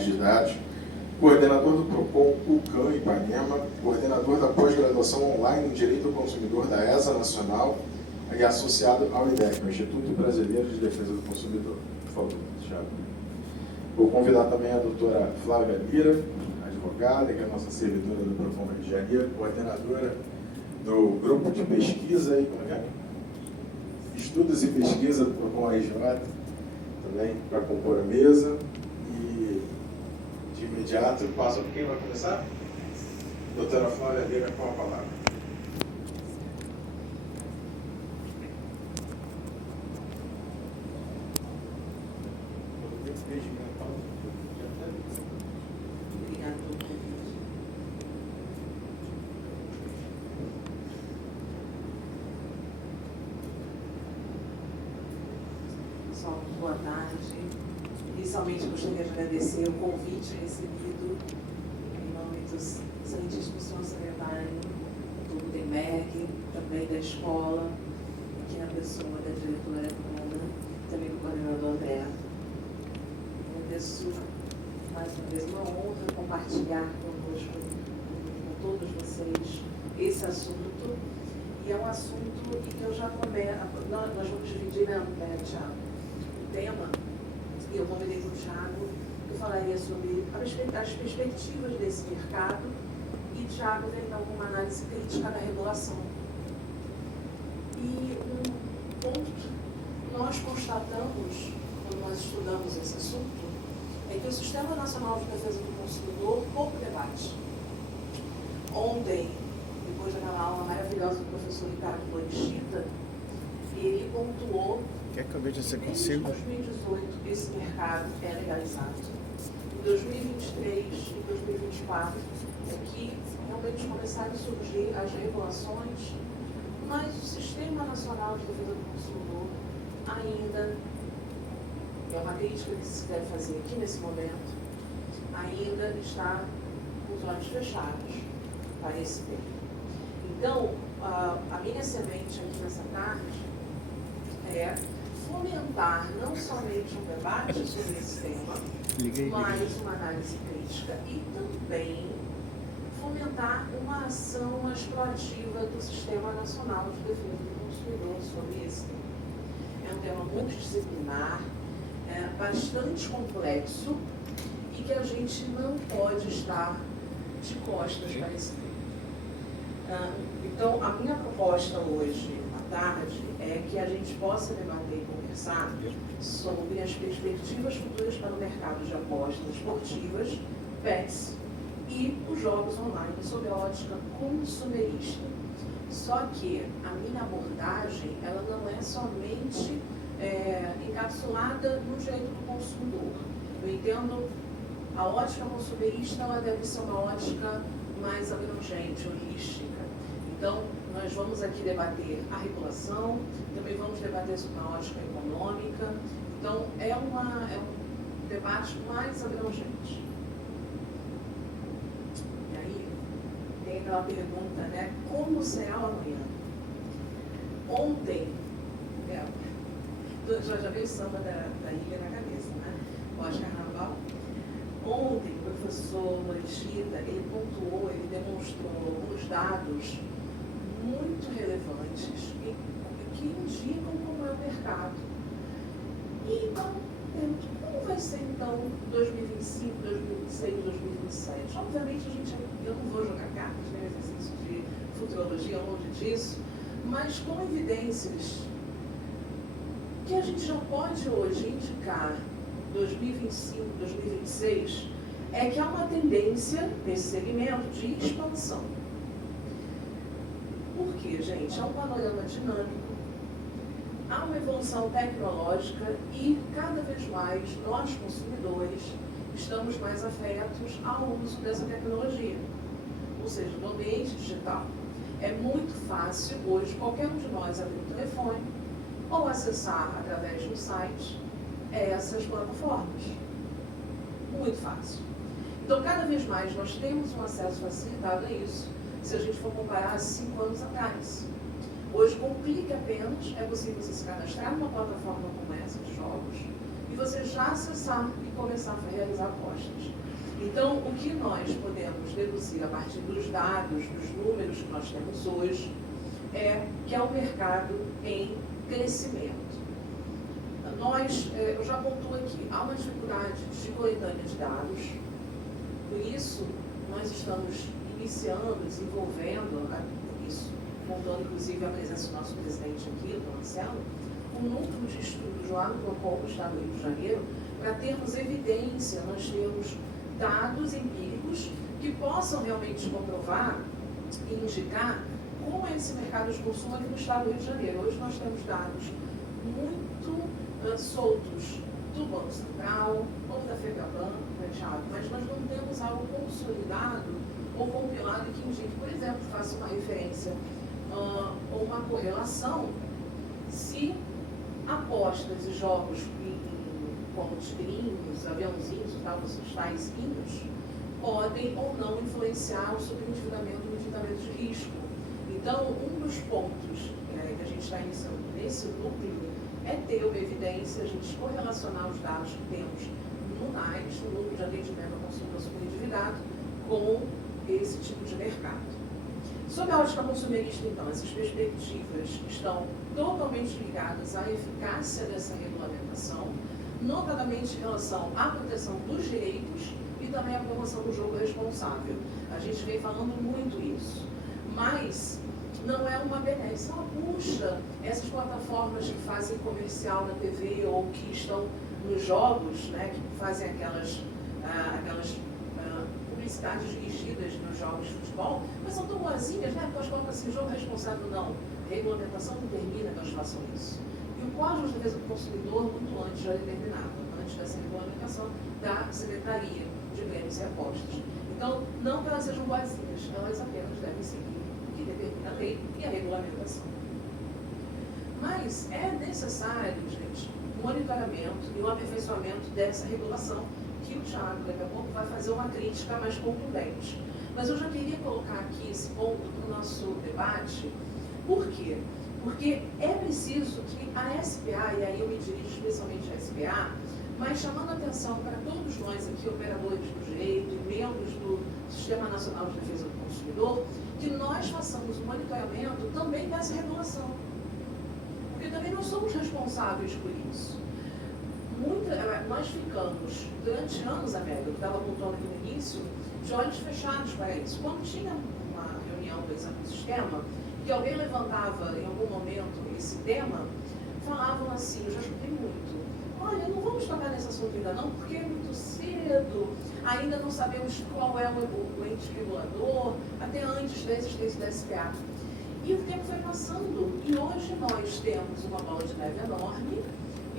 análise de dados, coordenador do PROCON UCAM Ipanema, coordenador da pós-graduação online em Direito ao Consumidor da ESA Nacional e associado ao IDEC, o Instituto Brasileiro de Defesa do Consumidor. Por favor, Thiago. Vou convidar também a doutora Flávia Lira, advogada, que é a nossa servidora do PROCON Rio de Janeiro, coordenadora do grupo de pesquisa e estudos e pesquisa do PROCON RJ, também para compor a mesa. E de imediato eu passo. Quem vai começar? Doutora Flávia Lira, com a palavra. Obrigada pelo convite. Pessoal, boa tarde. Inicialmente, gostaria de agradecer o convite recebido em nome dos excelentíssimos senhor secretário do Gutenberg, também da escola, aqui na pessoa da diretora Ana, também do coordenador André. Agradeço mais uma vez, uma honra compartilhar conosco, com todos vocês, esse assunto. E é um assunto que eu já começo, nós vamos dividir, né, Thiago, o tema, e eu convidei o Thiago, que falaria sobre as perspectivas desse mercado, e Thiago vem dar uma análise crítica da regulação. E um ponto que nós constatamos, quando nós estudamos esse assunto, é que o Sistema Nacional de Defesa do Consumidor pouco debate. Ontem, depois daquela aula maravilhosa do professor Ricardo Florestita, ele pontuou que desde 2018 esse mercado é legalizado. Em 2023 e 2024 é que realmente começaram a surgir as regulações, mas o Sistema Nacional de Defesa do Consumidor ainda, é uma crítica que se deve fazer aqui nesse momento, ainda está com os olhos fechados para esse tema. Então, a minha semente aqui nessa tarde é fomentar não somente um debate sobre esse tema, mas uma análise crítica e também fomentar uma ação mais proativa do Sistema Nacional de Defesa do Consumidor sobre esse tema. É um tema multidisciplinar, bastante complexo e que a gente não pode estar de costas para esse tema. Então, a minha proposta hoje, à tarde, é que a gente possa debater e conversar sobre as perspectivas futuras para o mercado de apostas esportivas, bets e os jogos online sob a ótica consumerista. Só que a minha abordagem, ela não é somente encapsulada no direito do consumidor. Eu entendo a ótica consumerista, ela deve ser uma ótica mais abrangente, holística. Então, nós vamos aqui debater a regulação, também vamos debater sobre a ótica econômica. Então, é um debate mais abrangente. E aí, tem aquela pergunta, né? Como será o amanhã? Ontem, já veio o samba da ilha na cabeça, né? Pós-carnaval. Ontem, o professor Florestita, ele pontuou, ele demonstrou alguns dados muito relevantes e que indicam como é o mercado. E então, como vai ser então 2025, 2026, 2027? Obviamente, eu não vou jogar cartas, né, exercício de futurologia longe disso, mas com evidências que a gente já pode hoje indicar 2025, 2026, é que há uma tendência nesse segmento de expansão. Por quê, gente? Há um panorama dinâmico, há uma evolução tecnológica e, cada vez mais, nós, consumidores, estamos mais afetos ao uso dessa tecnologia, ou seja, no ambiente digital. É muito fácil, hoje, qualquer um de nós abrir o telefone ou acessar através de um site essas plataformas. Muito fácil. Então, cada vez mais, nós temos um acesso facilitado a isso, se a gente for comparar há 5 anos atrás. Hoje, com um clique apenas, é possível você se cadastrar numa plataforma como essa de jogos e você já acessar e começar a realizar apostas. Então, o que nós podemos deduzir a partir dos dados, dos números que nós temos hoje, é que é um mercado em crescimento. Eu já pontuo aqui, há uma dificuldade de coletânea de dados, por isso nós estamos iniciando, desenvolvendo isso, contando inclusive a presença do nosso presidente aqui, do Marcelo, um núcleo de estudos lá no PROCON, no estado do Rio de Janeiro, para termos evidência, nós termos dados empíricos que possam realmente comprovar e indicar como é esse mercado de consumo aqui no estado do Rio de Janeiro. Hoje nós temos dados muito soltos do Banco Central ou da FEBEABAN, mas nós não temos algo consolidado ou compilado que indique, por exemplo, faça uma referência ou uma correlação se apostas e jogos como tigrinhos, aviãozinhos, os tais guinhos, podem ou não influenciar o sobreendividamento e o endividamento de risco. Então, um dos pontos que a gente está iniciando nesse núcleo é ter uma evidência, a gente correlacionar os dados que temos no NAIS, no Núcleo de Atendimento ao Consumidor Superendividado, com esse tipo de mercado. Sob a ótica consumerista, então, essas perspectivas estão totalmente ligadas à eficácia dessa regulamentação, notadamente em relação à proteção dos direitos e também à promoção do jogo responsável. A gente vem falando muito isso, mas não é uma benéfica. Puxa, essas plataformas que fazem comercial na TV ou que estão nos jogos, né, que fazem aquelas publicidades dirigidas nos jogos de futebol, mas são tão boazinhas, né? Porque elas colocam assim, jogo responsável, não. A regulamentação não termina que elas façam isso. E o Código de Defesa do Consumidor, muito antes, já determinava, antes dessa regulamentação da Secretaria de Prêmios e Apostas. Então, não que elas sejam boazinhas, elas apenas devem seguir o que determina a lei e a regulamentação. Mas é necessário, gente, o monitoramento e o aperfeiçoamento dessa regulação, que o Thiago daqui a pouco vai fazer uma crítica mais contundente. Mas eu já queria colocar aqui esse ponto para o nosso debate. Por quê? Porque é preciso que a SPA, e aí eu me dirijo especialmente à SPA, mas chamando a atenção para todos nós aqui, operadores do direito e membros do Sistema Nacional de Defesa do Consumidor, que nós façamos o monitoramento também dessa regulação. Porque também nós somos responsáveis por isso. Nós ficamos, durante anos, Amélia, eu estava apontando aqui no início, de olhos fechados para isso. Quando tinha uma reunião do exame do sistema, que alguém levantava em algum momento esse tema, falavam assim, eu já escutei muito, olha, não vamos tocar nesse assunto ainda não, porque é muito cedo, ainda não sabemos qual é o ente regulador, até antes da existência da SPA. E o tempo foi passando, e hoje nós temos uma bola de neve enorme,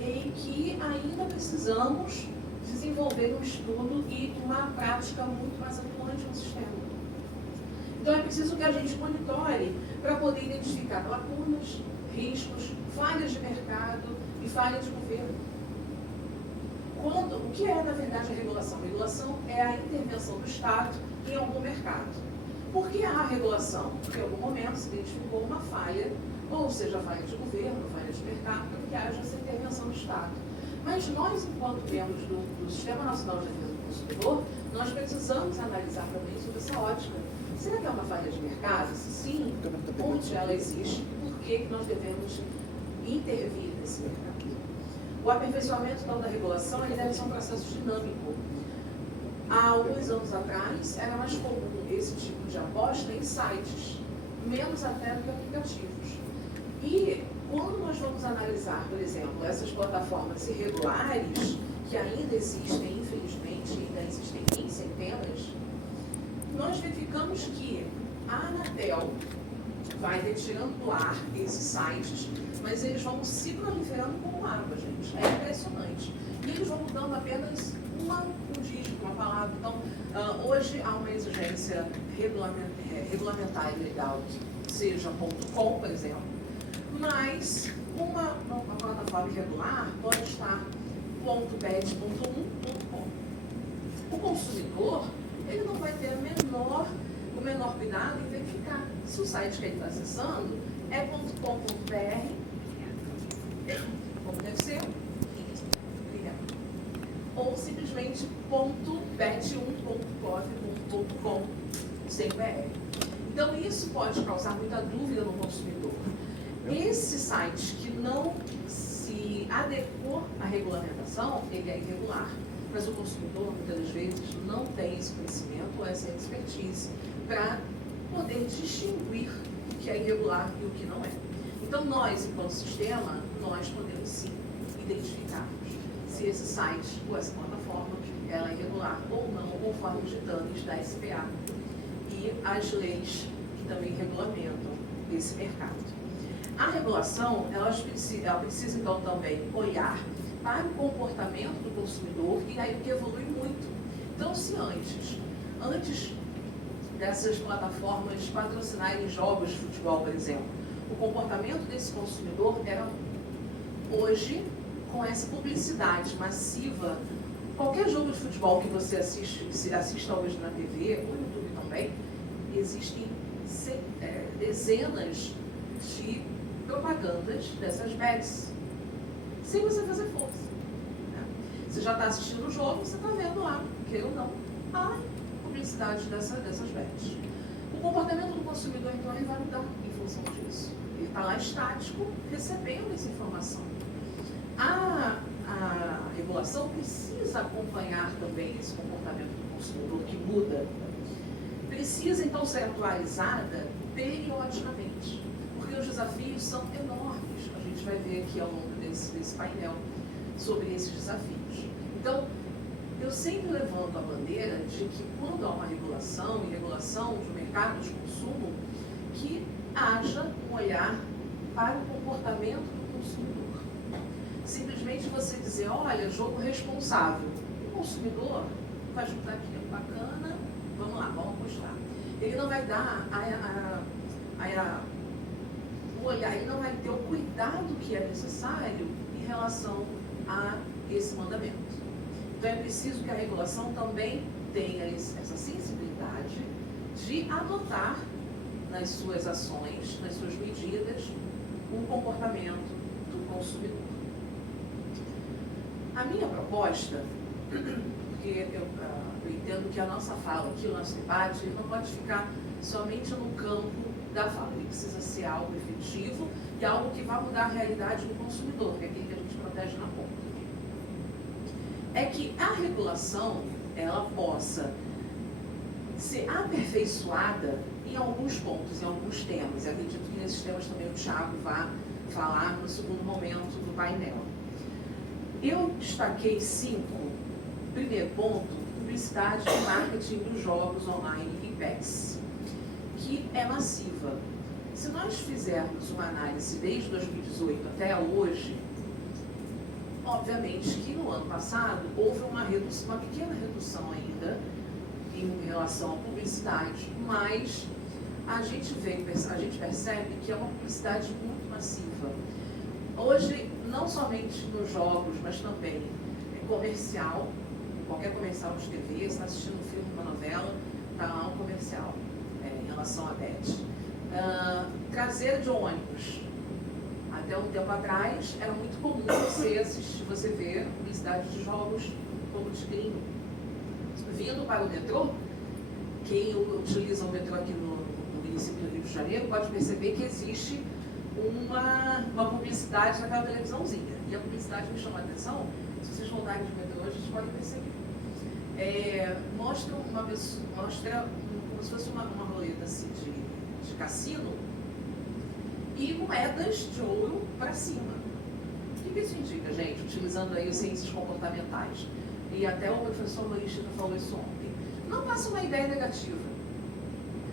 em que ainda precisamos desenvolver um estudo e uma prática muito mais atuante no sistema. Então é preciso que a gente monitore para poder identificar lacunas, riscos, falhas de mercado e falhas de governo. O que é, na verdade, a regulação? A regulação é a intervenção do Estado em algum mercado. Por que há regulação? Porque em algum momento se identificou uma falha, ou seja, falha de governo, falha de mercado, para que haja essa intervenção do Estado. Mas nós, enquanto membros do Sistema Nacional de Defesa do Consumidor, nós precisamos analisar também sobre essa ótica. Será que é uma falha de mercado? Se sim, onde ela existe e por que nós devemos intervir nesse mercado? O aperfeiçoamento então, da regulação ele deve ser um processo dinâmico. Há alguns anos atrás, era mais comum esse tipo de aposta em sites, menos até do que aplicativos. E quando nós vamos analisar, por exemplo, essas plataformas irregulares, que ainda existem, infelizmente, ainda existem em centenas, nós verificamos que a Anatel vai retirando do ar esses sites, mas eles vão se proliferando como água, gente. É impressionante. E eles vão mudando apenas um dígito, uma palavra. Então, hoje há uma exigência regulamentar e legal que seja .com, por exemplo, mas uma plataforma irregular pode estar .bet.1.com. O consumidor, ele não vai ter o menor cuidado em verificar se o site que ele está acessando é .com.br, como deve ser. Obrigada. ou simplesmente .bet1.gov.com sem BR. Então isso pode causar muita dúvida no consumidor. Esse site que não se adequou à regulamentação, ele é irregular, mas o consumidor muitas das vezes não tem esse conhecimento ou essa expertise para poder distinguir o que é irregular e o que não é. Então nós, enquanto sistema, nós podemos sim identificarmos se esse site ou essa plataforma ela é irregular ou não, conforme os ditames da SPA e as leis que também regulamentam esse mercado. A regulação, ela precisa então também olhar para o comportamento do consumidor e aí o que evolui muito. Então, se antes dessas plataformas patrocinarem jogos de futebol, por exemplo, o comportamento desse consumidor era hoje, com essa publicidade massiva, qualquer jogo de futebol que você assista hoje na TV, ou no YouTube também, existem dezenas de propagandas dessas bets, sem você fazer força. Né? Você já está assistindo o jogo, você está vendo lá, queira ou não, a publicidade dessas bets. O comportamento do consumidor, então, ele vai mudar em função disso. Ele está lá estático, recebendo essa informação. A regulação precisa acompanhar também esse comportamento do consumidor que muda. Precisa, então, ser atualizada periodicamente, porque os desafios são enormes. A gente vai ver aqui ao longo desse painel sobre esses desafios. Então, eu sempre levanto a bandeira de que quando há uma regulação e regulação de mercado de consumo, que haja um olhar para o comportamento do consumidor. Simplesmente você dizer, olha, jogo responsável. O consumidor vai juntar aquilo, bacana, vamos lá, vamos apostar. Ele não vai dar o olhar, ele não vai ter o cuidado que é necessário em relação a esse mandamento. Então é preciso que a regulação também tenha essa sensibilidade de adotar nas suas ações, nas suas medidas, o comportamento do consumidor. A minha proposta, porque eu entendo que a nossa fala aqui, o nosso debate, ele não pode ficar somente no campo da fala, ele precisa ser algo efetivo e algo que vai mudar a realidade do consumidor, que é aquele que a gente protege na ponta. É que a regulação, ela possa ser aperfeiçoada em alguns pontos, em alguns temas. Eu acredito que nesses temas também o Thiago vai falar no segundo momento do painel. Eu destaquei 5. Primeiro ponto, publicidade e marketing dos jogos online e PECs, que é massiva. Se nós fizermos uma análise desde 2018 até hoje, obviamente que no ano passado houve uma pequena redução ainda em relação à publicidade, mas a gente percebe que é uma publicidade muito massiva. Hoje, não somente nos jogos, mas também comercial, qualquer comercial de TV, você está assistindo um filme, uma novela, está lá um comercial em relação a bet. Traseiro de ônibus. Até um tempo atrás, era muito comum você ver publicidade de jogos como tigrinho. Vindo para o metrô, quem utiliza o metrô aqui no município do Rio de Janeiro pode perceber que existe uma publicidade naquela televisãozinha. E a publicidade me chama a atenção, se vocês voltarem de metrô, a gente pode perceber. Mostra como se fosse uma roleta assim, de cassino e moedas de ouro para cima. O que isso indica, gente? Utilizando aí as ciências comportamentais. E até o professor Luiz falou isso ontem. Não passa uma ideia negativa.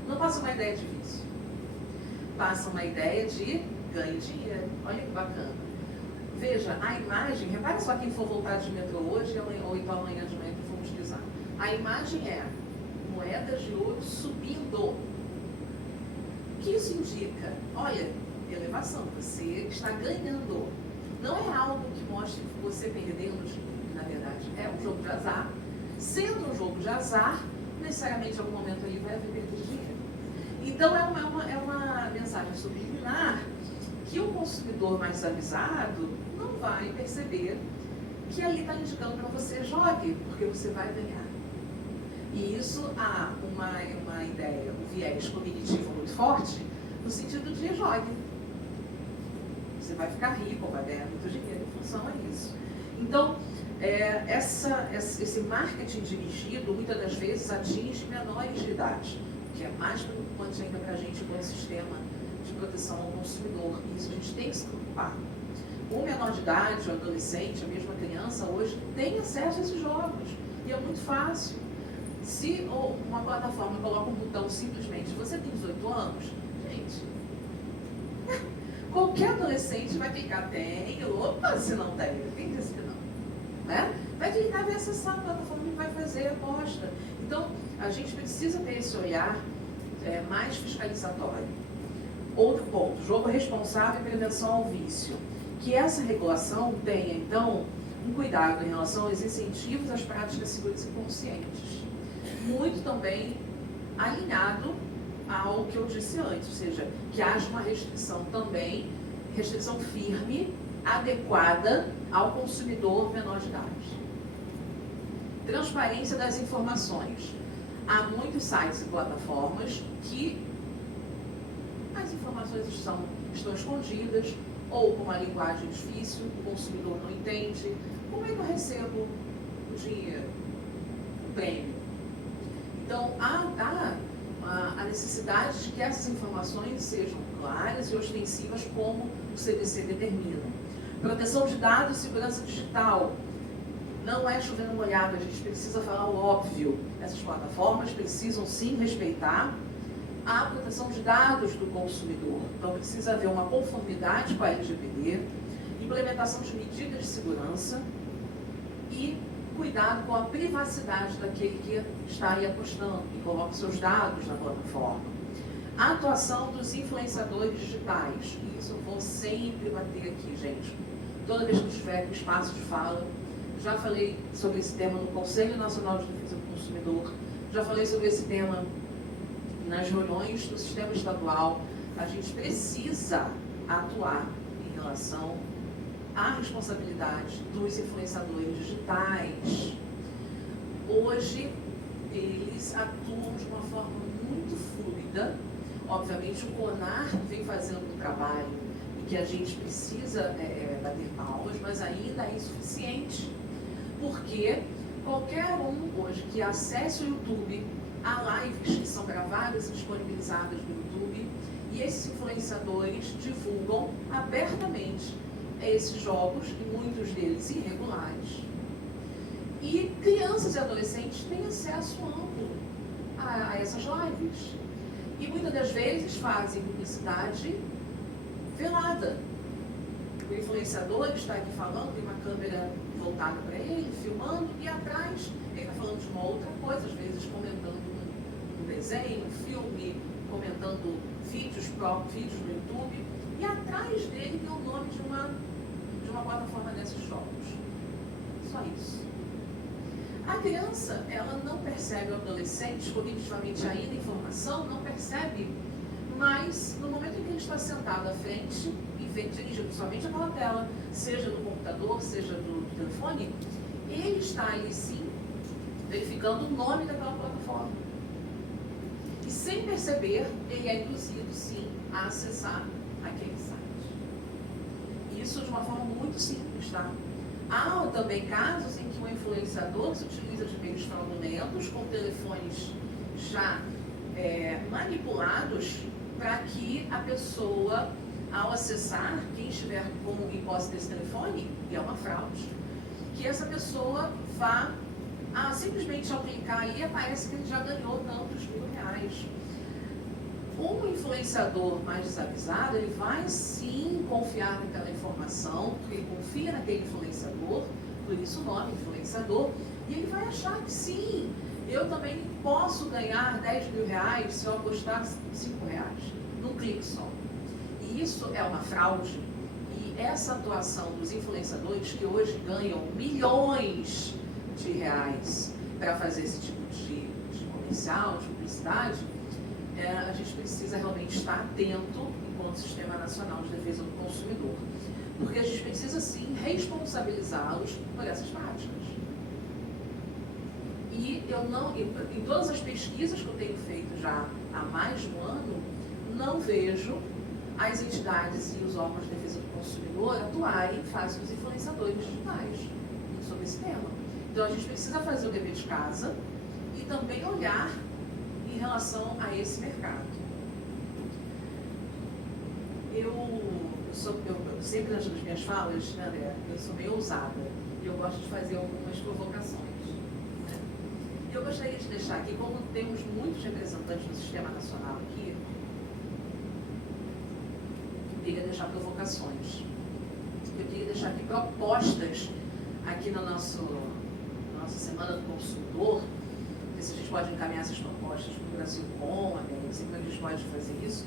Não passa uma ideia de vício. Passa uma ideia de ganho de dinheiro. Olha que bacana. Veja, a imagem, repare só quem for voltar de metrô hoje ou então amanhã de manhã que for utilizar. A imagem é moedas de ouro subindo. O que isso indica? Olha, elevação, você está ganhando. Não é algo que mostre você perdendo dinheiro, na verdade. É um jogo de azar. Sendo um jogo de azar, necessariamente em algum momento ali vai haver perda de dinheiro. Então é uma mensagem subliminar que o consumidor mais avisado não vai perceber que ali está indicando para você, jogue, porque você vai ganhar. E isso há uma ideia, um viés cognitivo muito forte, no sentido de jogue. Você vai ficar rico, vai ganhar muito dinheiro em função a isso. Então, esse marketing dirigido, muitas das vezes, atinge menores de idade, que é mais preocupante ainda para a gente com o sistema de proteção ao consumidor. E isso a gente tem que se preocupar. O menor de idade, o adolescente, a mesma criança, hoje tem acesso a esses jogos. E é muito fácil. Se uma plataforma coloca um botão simplesmente, você tem 18 anos? Gente, qualquer adolescente vai clicar, tem, opa, se não tem, quem disse que não? Né? Vai clicar, vai acessar a plataforma e vai fazer a aposta. Então, a gente precisa ter esse olhar mais fiscalizatório. Outro ponto, jogo responsável e prevenção ao vício. Que essa regulação tenha, então, um cuidado em relação aos incentivos às práticas seguras e conscientes. Muito também alinhado ao que eu disse antes, ou seja, que haja uma restrição também, restrição firme, adequada ao consumidor menor de idade. Transparência das informações. Há muitos sites e plataformas que as informações estão escondidas, ou com uma linguagem difícil, o consumidor não entende. Como é que eu recebo o dinheiro, o prêmio? Então, há a necessidade de que essas informações sejam claras e ostensivas como o CDC determina. Proteção de dados e segurança digital. Não é chovendo molhado, a gente precisa falar o óbvio. Essas plataformas precisam sim respeitar a proteção de dados do consumidor. Então, precisa haver uma conformidade com a LGPD, implementação de medidas de segurança e cuidado com a privacidade daquele que está aí apostando e coloca seus dados na plataforma. A atuação dos influenciadores digitais. E isso eu vou sempre bater aqui, gente. Toda vez que eu tiver com espaço de fala, já falei sobre esse tema no Conselho Nacional de Defesa do Consumidor, já falei sobre esse tema nas reuniões do sistema estadual. A gente precisa atuar em relação à responsabilidade dos influenciadores digitais. Hoje, eles atuam de uma forma muito fluida. Obviamente, o CONAR vem fazendo um trabalho e que a gente precisa bater palmas, mas ainda é insuficiente. Porque qualquer um hoje que acesse o YouTube, há lives que são gravadas e disponibilizadas no YouTube, e esses influenciadores divulgam abertamente esses jogos, e muitos deles irregulares. E crianças e adolescentes têm acesso amplo a essas lives. E muitas das vezes fazem publicidade velada. O influenciador está aqui falando, tem uma câmera voltada para ele, filmando, e atrás ele está falando de uma outra coisa, às vezes comentando um desenho, um filme, comentando vídeos no YouTube, e atrás dele tem o nome de uma plataforma desses jogos. Só isso. A criança, ela não percebe, o adolescente, cognitivamente ainda informação, não percebe, mas no momento em que ele está sentado à frente e dirigindo somente aquela tela, seja do computador, seja do telefone, ele está ali sim, verificando o nome daquela plataforma. E sem perceber, ele é induzido sim a acessar aquele site. Isso de uma forma muito simples, tá? Há também casos em que o influenciador se utiliza de meios fraudulentos, com telefones já manipulados, para que a pessoa, ao acessar, quem estiver em posse desse telefone, e é uma fraude, que essa pessoa vá, simplesmente ao clicar ali, aparece que ele já ganhou tantos R$1.000. Um influenciador mais desavisado, ele vai sim confiar naquela informação, porque ele confia naquele influenciador, por isso o nome influenciador, e ele vai achar que sim, eu também posso ganhar R$10.000 se eu apostar R$5, num clique só. E isso é uma fraude. E essa atuação dos influenciadores, que hoje ganham milhões de reais para fazer esse tipo de comercial, de publicidade, a gente precisa realmente estar atento enquanto Sistema Nacional de Defesa do Consumidor. porque a gente precisa sim responsabilizá-los por essas práticas. E eu não, em todas as pesquisas que eu tenho feito já há mais de um ano, não vejo as entidades e os órgãos de defesa do consumidor atuarem face aos influenciadores digitais sobre esse tema. Então a gente precisa fazer o dever de casa e também olhar em relação a esse mercado. Eu sempre nas minhas falas, né, André, eu sou meio ousada e eu gosto de fazer algumas provocações. Né? E eu gostaria de deixar aqui, como temos muitos representantes do Sistema Nacional aqui, eu queria deixar provocações. Eu queria deixar aqui propostas aqui na nossa Semana do Consumidor. Não sei se a gente pode encaminhar essas propostas para o Brasilcom, não sei como a gente pode fazer isso,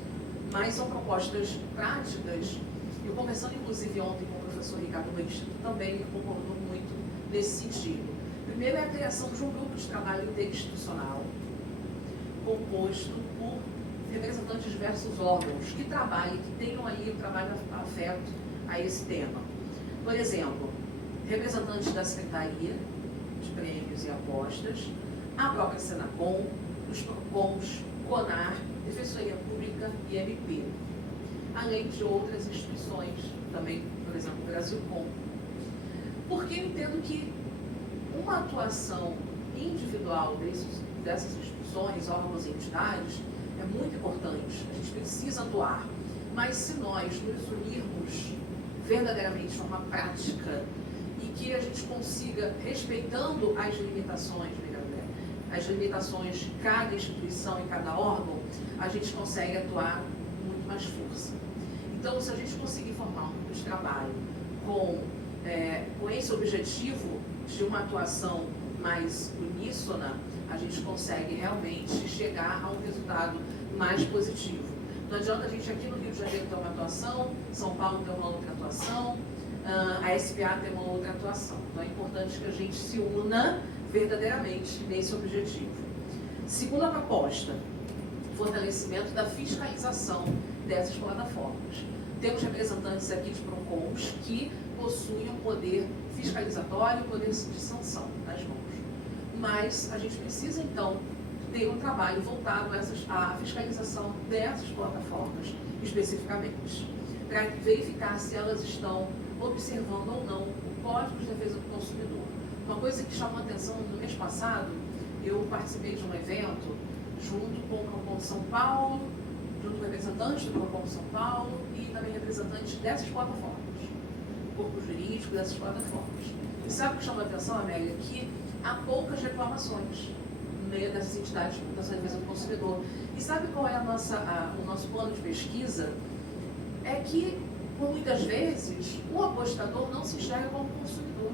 mas são propostas práticas. Eu conversando inclusive ontem com o professor Ricardo Batista, também ele concordou muito nesse sentido. Primeiro é a criação de um grupo de trabalho interinstitucional, composto por representantes de diversos órgãos que trabalhem, que tenham ali o trabalho afeto a esse tema. Por exemplo, representantes da Secretaria de Prêmios e Apostas, a própria Senacom, os PROCONs, CONAR, Defensoria Pública e MP, além de outras instituições, também, por exemplo, o Brasilcom. Porque eu entendo que uma atuação individual dessas instituições, órgãos e entidades, é muito importante. A gente precisa atuar. Mas se nós nos unirmos verdadeiramente de forma prática e que a gente consiga, respeitando as limitações, as limitações de cada instituição e cada órgão, a gente consegue atuar com muito mais força. Então, se a gente conseguir formar um grupo de trabalho com esse objetivo de uma atuação mais uníssona, a gente consegue realmente chegar a um resultado mais positivo. Não adianta a gente aqui no Rio de Janeiro ter uma atuação, São Paulo ter uma outra atuação, a SPA ter uma outra atuação. Então é importante que a gente se una verdadeiramente nesse objetivo. Segunda proposta, fortalecimento da fiscalização dessas plataformas. Temos representantes aqui de PROCONs que possuem um poder fiscalizatório e poder de sanção nas mãos. Mas a gente precisa, então, ter um trabalho voltado à fiscalização dessas plataformas, especificamente, para verificar se elas estão observando ou não o Código de Defesa do Consumidor. Uma coisa que chamou a atenção no mês passado, eu participei de um evento junto com o PROCON de São Paulo, junto com representantes do PROCON de São Paulo e também representantes dessas plataformas, corpo jurídico dessas plataformas. E sabe o que chamou a atenção, Amélia? Que há poucas reclamações no meio dessas entidades de proteção e defesa do consumidor. E sabe qual é o nosso plano de pesquisa? É que, por muitas vezes, o apostador não se enxerga como consumidor.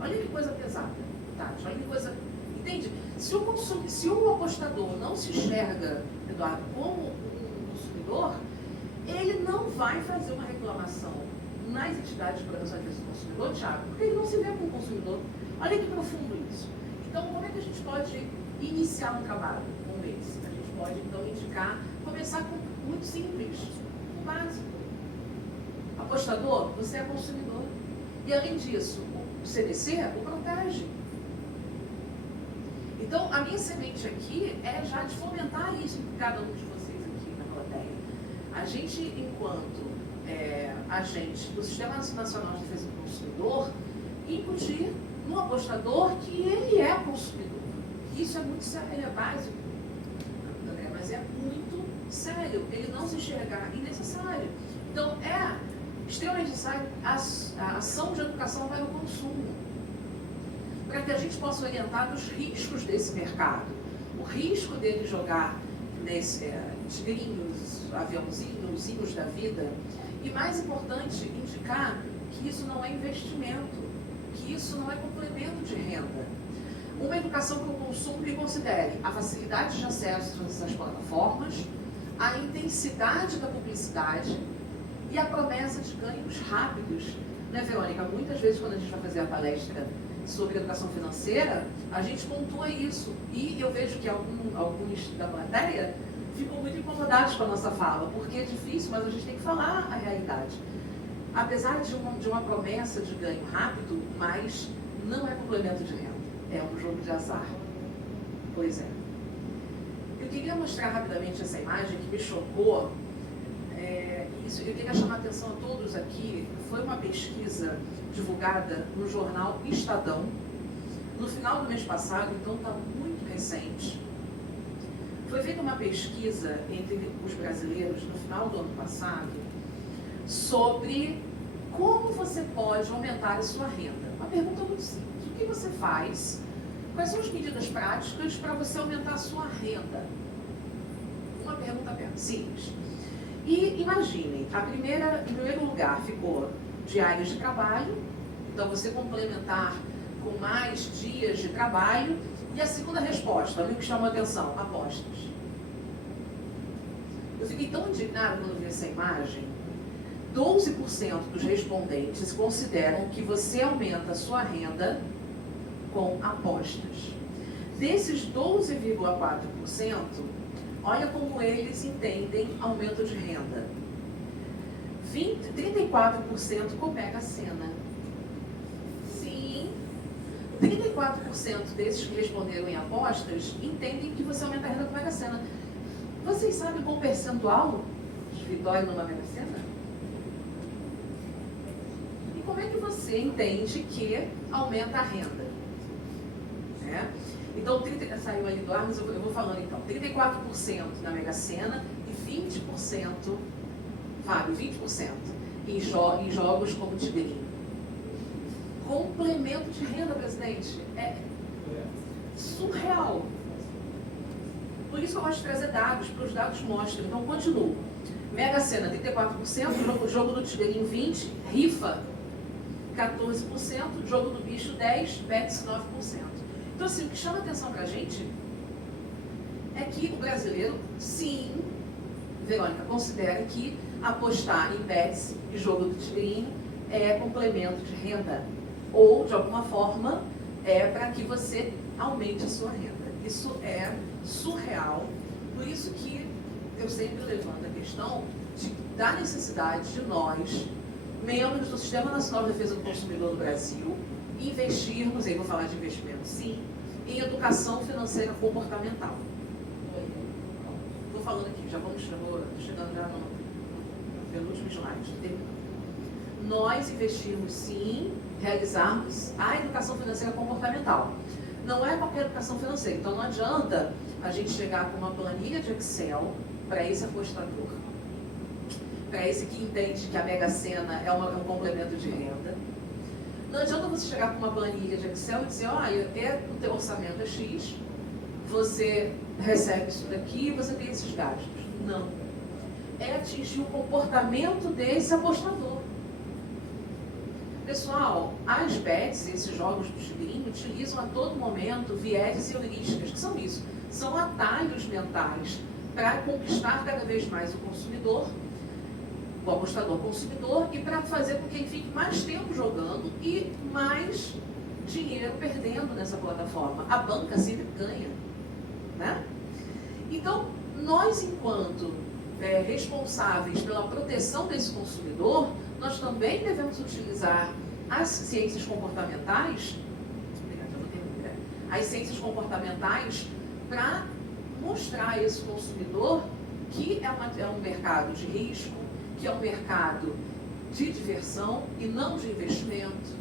Olha que coisa pesada, Tati. Olha que coisa... Entende? Se o apostador não se enxerga, Eduardo, como um consumidor, ele não vai fazer uma reclamação nas entidades de proteção e defesa do consumidor, Thiago, porque ele não se vê como consumidor. Olha que profundo isso. Então, como é que a gente pode iniciar um trabalho como esse? A gente pode, então, começar com muito simples, o básico. Apostador, você é consumidor. E, além disso, o CDC o protege. Então, a minha semente aqui é já de fomentar isso em cada um de vocês aqui na plateia. A gente, enquanto agente do Sistema Nacional de Defesa do Consumidor, incutir no apostador que ele é consumidor. Isso é muito sério, ele é básico, André, mas é muito sério. Ele não se enxergar innecessário. Então, é extremamente necessário a ação de educação para o consumo, para que a gente possa orientar os riscos desse mercado. O risco dele jogar nesse tigrinhos, aviãozinhos da vida. E mais importante, indicar que isso não é investimento, que isso não é complemento de renda. Uma educação para o consumo que considere a facilidade de acesso a essas plataformas, a intensidade da publicidade e a promessa de ganhos rápidos. Né, Verônica? Muitas vezes, quando a gente vai fazer a palestra sobre educação financeira, a gente pontua isso. E eu vejo que alguns da plateia ficam muito incomodados com a nossa fala, porque é difícil, mas a gente tem que falar a realidade. apesar de uma promessa de ganho rápido, mas não é complemento de renda, é um jogo de azar. Pois é. Eu queria mostrar rapidamente essa imagem que me chocou. Isso, eu queria chamar a atenção a todos aqui. Foi uma pesquisa divulgada no jornal Estadão, no final do mês passado, então está muito recente. Foi feita uma pesquisa entre os brasileiros no final do ano passado sobre como você pode aumentar a sua renda. Uma pergunta muito simples. O que você faz? Quais são as medidas práticas para você aumentar a sua renda? Uma pergunta apenas, simples. E imaginem, em primeiro lugar ficou diárias de trabalho, então você complementar com mais dias de trabalho. E a segunda resposta, o que chamou a atenção, apostas. Eu fiquei tão indignada quando vi essa imagem. 12% dos respondentes consideram que você aumenta a sua renda com apostas. Desses 12,4%, olha como eles entendem aumento de renda. 34% com Mega Sena. Sim, 34% desses que responderam em apostas entendem que você aumenta a renda com Mega Sena. Vocês sabem qual o percentual de vitória numa Mega Sena? E como é que você entende que aumenta a renda? Né? Então, saiu ali do ar, mas eu vou falando então. 34% na Mega Sena e 20%, Fábio, 20% em jogos como Tigrinho. Complemento de renda, presidente, é surreal. Por isso eu gosto de trazer dados, porque os dados mostram. Então, continuo. Mega Sena, 34%, jogo do Tigrinho, 20%, rifa, 14%, jogo do bicho, 10%, bets, 9%. Então, assim, o que chama atenção pra gente é que o brasileiro, sim, Verônica, considera que apostar em bets e jogo do tigrinho é complemento de renda. Ou, de alguma forma, é para que você aumente a sua renda. Isso é surreal. Por isso que eu sempre levanto a questão da necessidade de nós, membros do Sistema Nacional de Defesa do Consumidor do Brasil, investirmos, aí vou falar de investimento sim, em educação financeira comportamental. Vou falando aqui, já vamos chegando já no penúltimo slide. Nós investimos sim, realizarmos a educação financeira comportamental. Não é qualquer educação financeira, então não adianta a gente chegar com uma planilha de Excel para esse apostador, para esse que entende que a Mega Sena é um complemento de renda. Não adianta você chegar com uma planilha de Excel e dizer, olha, o teu orçamento é X, você recebe isso daqui e você tem esses gastos. Não. É atingir o comportamento desse apostador. Pessoal, as bets, esses jogos do tigrinho, utilizam a todo momento vieses e heurísticas. Que são isso? São atalhos mentais para conquistar cada vez mais o consumidor, o apostador consumidor, e para fazer com que ele fique mais tempo jogando e mais dinheiro perdendo nessa plataforma. A banca sempre ganha, né? Então, nós, enquanto responsáveis pela proteção desse consumidor, nós também devemos utilizar as ciências comportamentais, para mostrar a esse consumidor que é um mercado de risco, que é um mercado de diversão e não de investimento.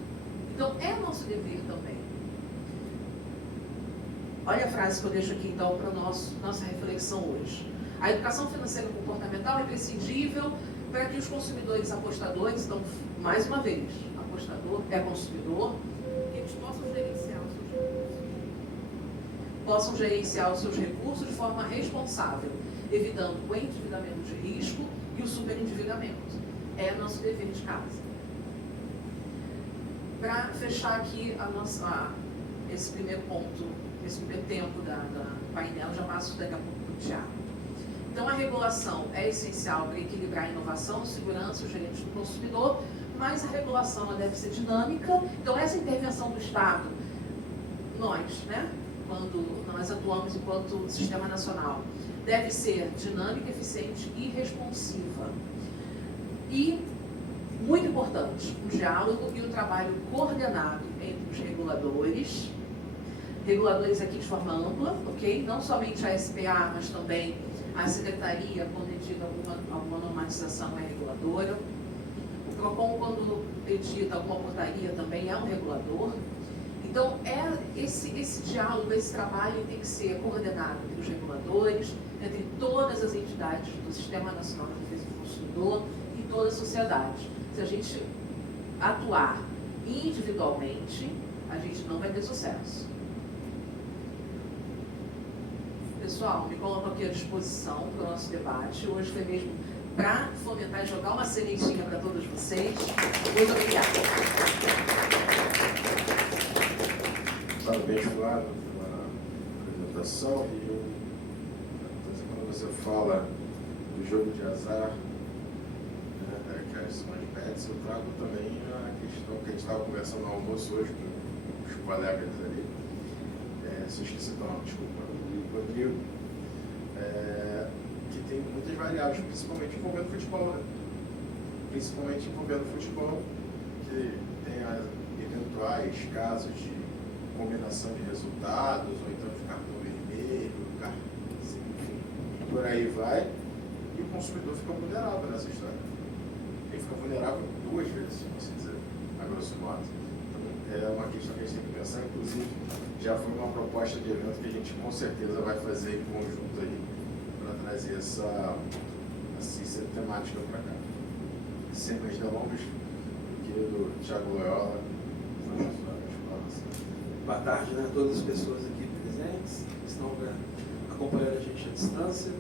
Então, é nosso dever também. Olha a frase que eu deixo aqui, então, para nossa reflexão hoje. A educação financeira comportamental é imprescindível para que os consumidores apostadores, então, mais uma vez, apostador é consumidor, eles possam gerenciar os seus recursos de forma responsável, evitando o endividamento de risco e o superendividamento. É nosso dever de casa. Para fechar aqui esse primeiro ponto, esse primeiro tempo do painel, já passo daqui a pouco para o Thiago. Então, a regulação é essencial para equilibrar a inovação, segurança e os direitos do consumidor, mas a regulação ela deve ser dinâmica. Então, essa intervenção do Estado, nós, né, quando nós atuamos enquanto Sistema Nacional, deve ser dinâmica, eficiente e responsiva. E Muito importante, um diálogo e um trabalho coordenado entre os reguladores aqui de forma ampla, ok? Não somente a SPA, mas também a Secretaria, quando edita alguma normatização, é reguladora. O PROCON, quando edita alguma portaria, também é um regulador. Então, esse diálogo, esse trabalho tem que ser coordenado entre os reguladores, entre todas as entidades do Sistema Nacional de Defesa do Consumidor e toda a sociedade. Se a gente atuar individualmente, a gente não vai ter sucesso. Pessoal, me coloco aqui à disposição para o nosso debate. Hoje foi mesmo para fomentar e jogar uma sementinha para todos vocês. Muito obrigada. Parabéns, Flávio, pela apresentação. E quando você fala do jogo de azar, que são as bets, eu trago também a questão que a gente estava conversando no almoço hoje com os colegas ali. Se eu esqueci o nome, desculpa, Rodrigo. Que tem muitas variáveis, principalmente envolvendo futebol, né? Principalmente envolvendo futebol, que tem eventuais casos de combinação de resultados, ou então de cartão vermelho, enfim, por aí vai, e o consumidor fica vulnerável nessa história. Ele fica vulnerável duas vezes, vamos dizer, a grosso modo. Então, é uma questão que a gente tem que pensar, inclusive, já foi uma proposta de evento que a gente com certeza vai fazer em conjunto aí, para trazer essa temática para cá. Sem mais delongas, o querido Thiago Loyola, boa tarde, né, a todas as pessoas aqui presentes, que estão acompanhando a gente à distância.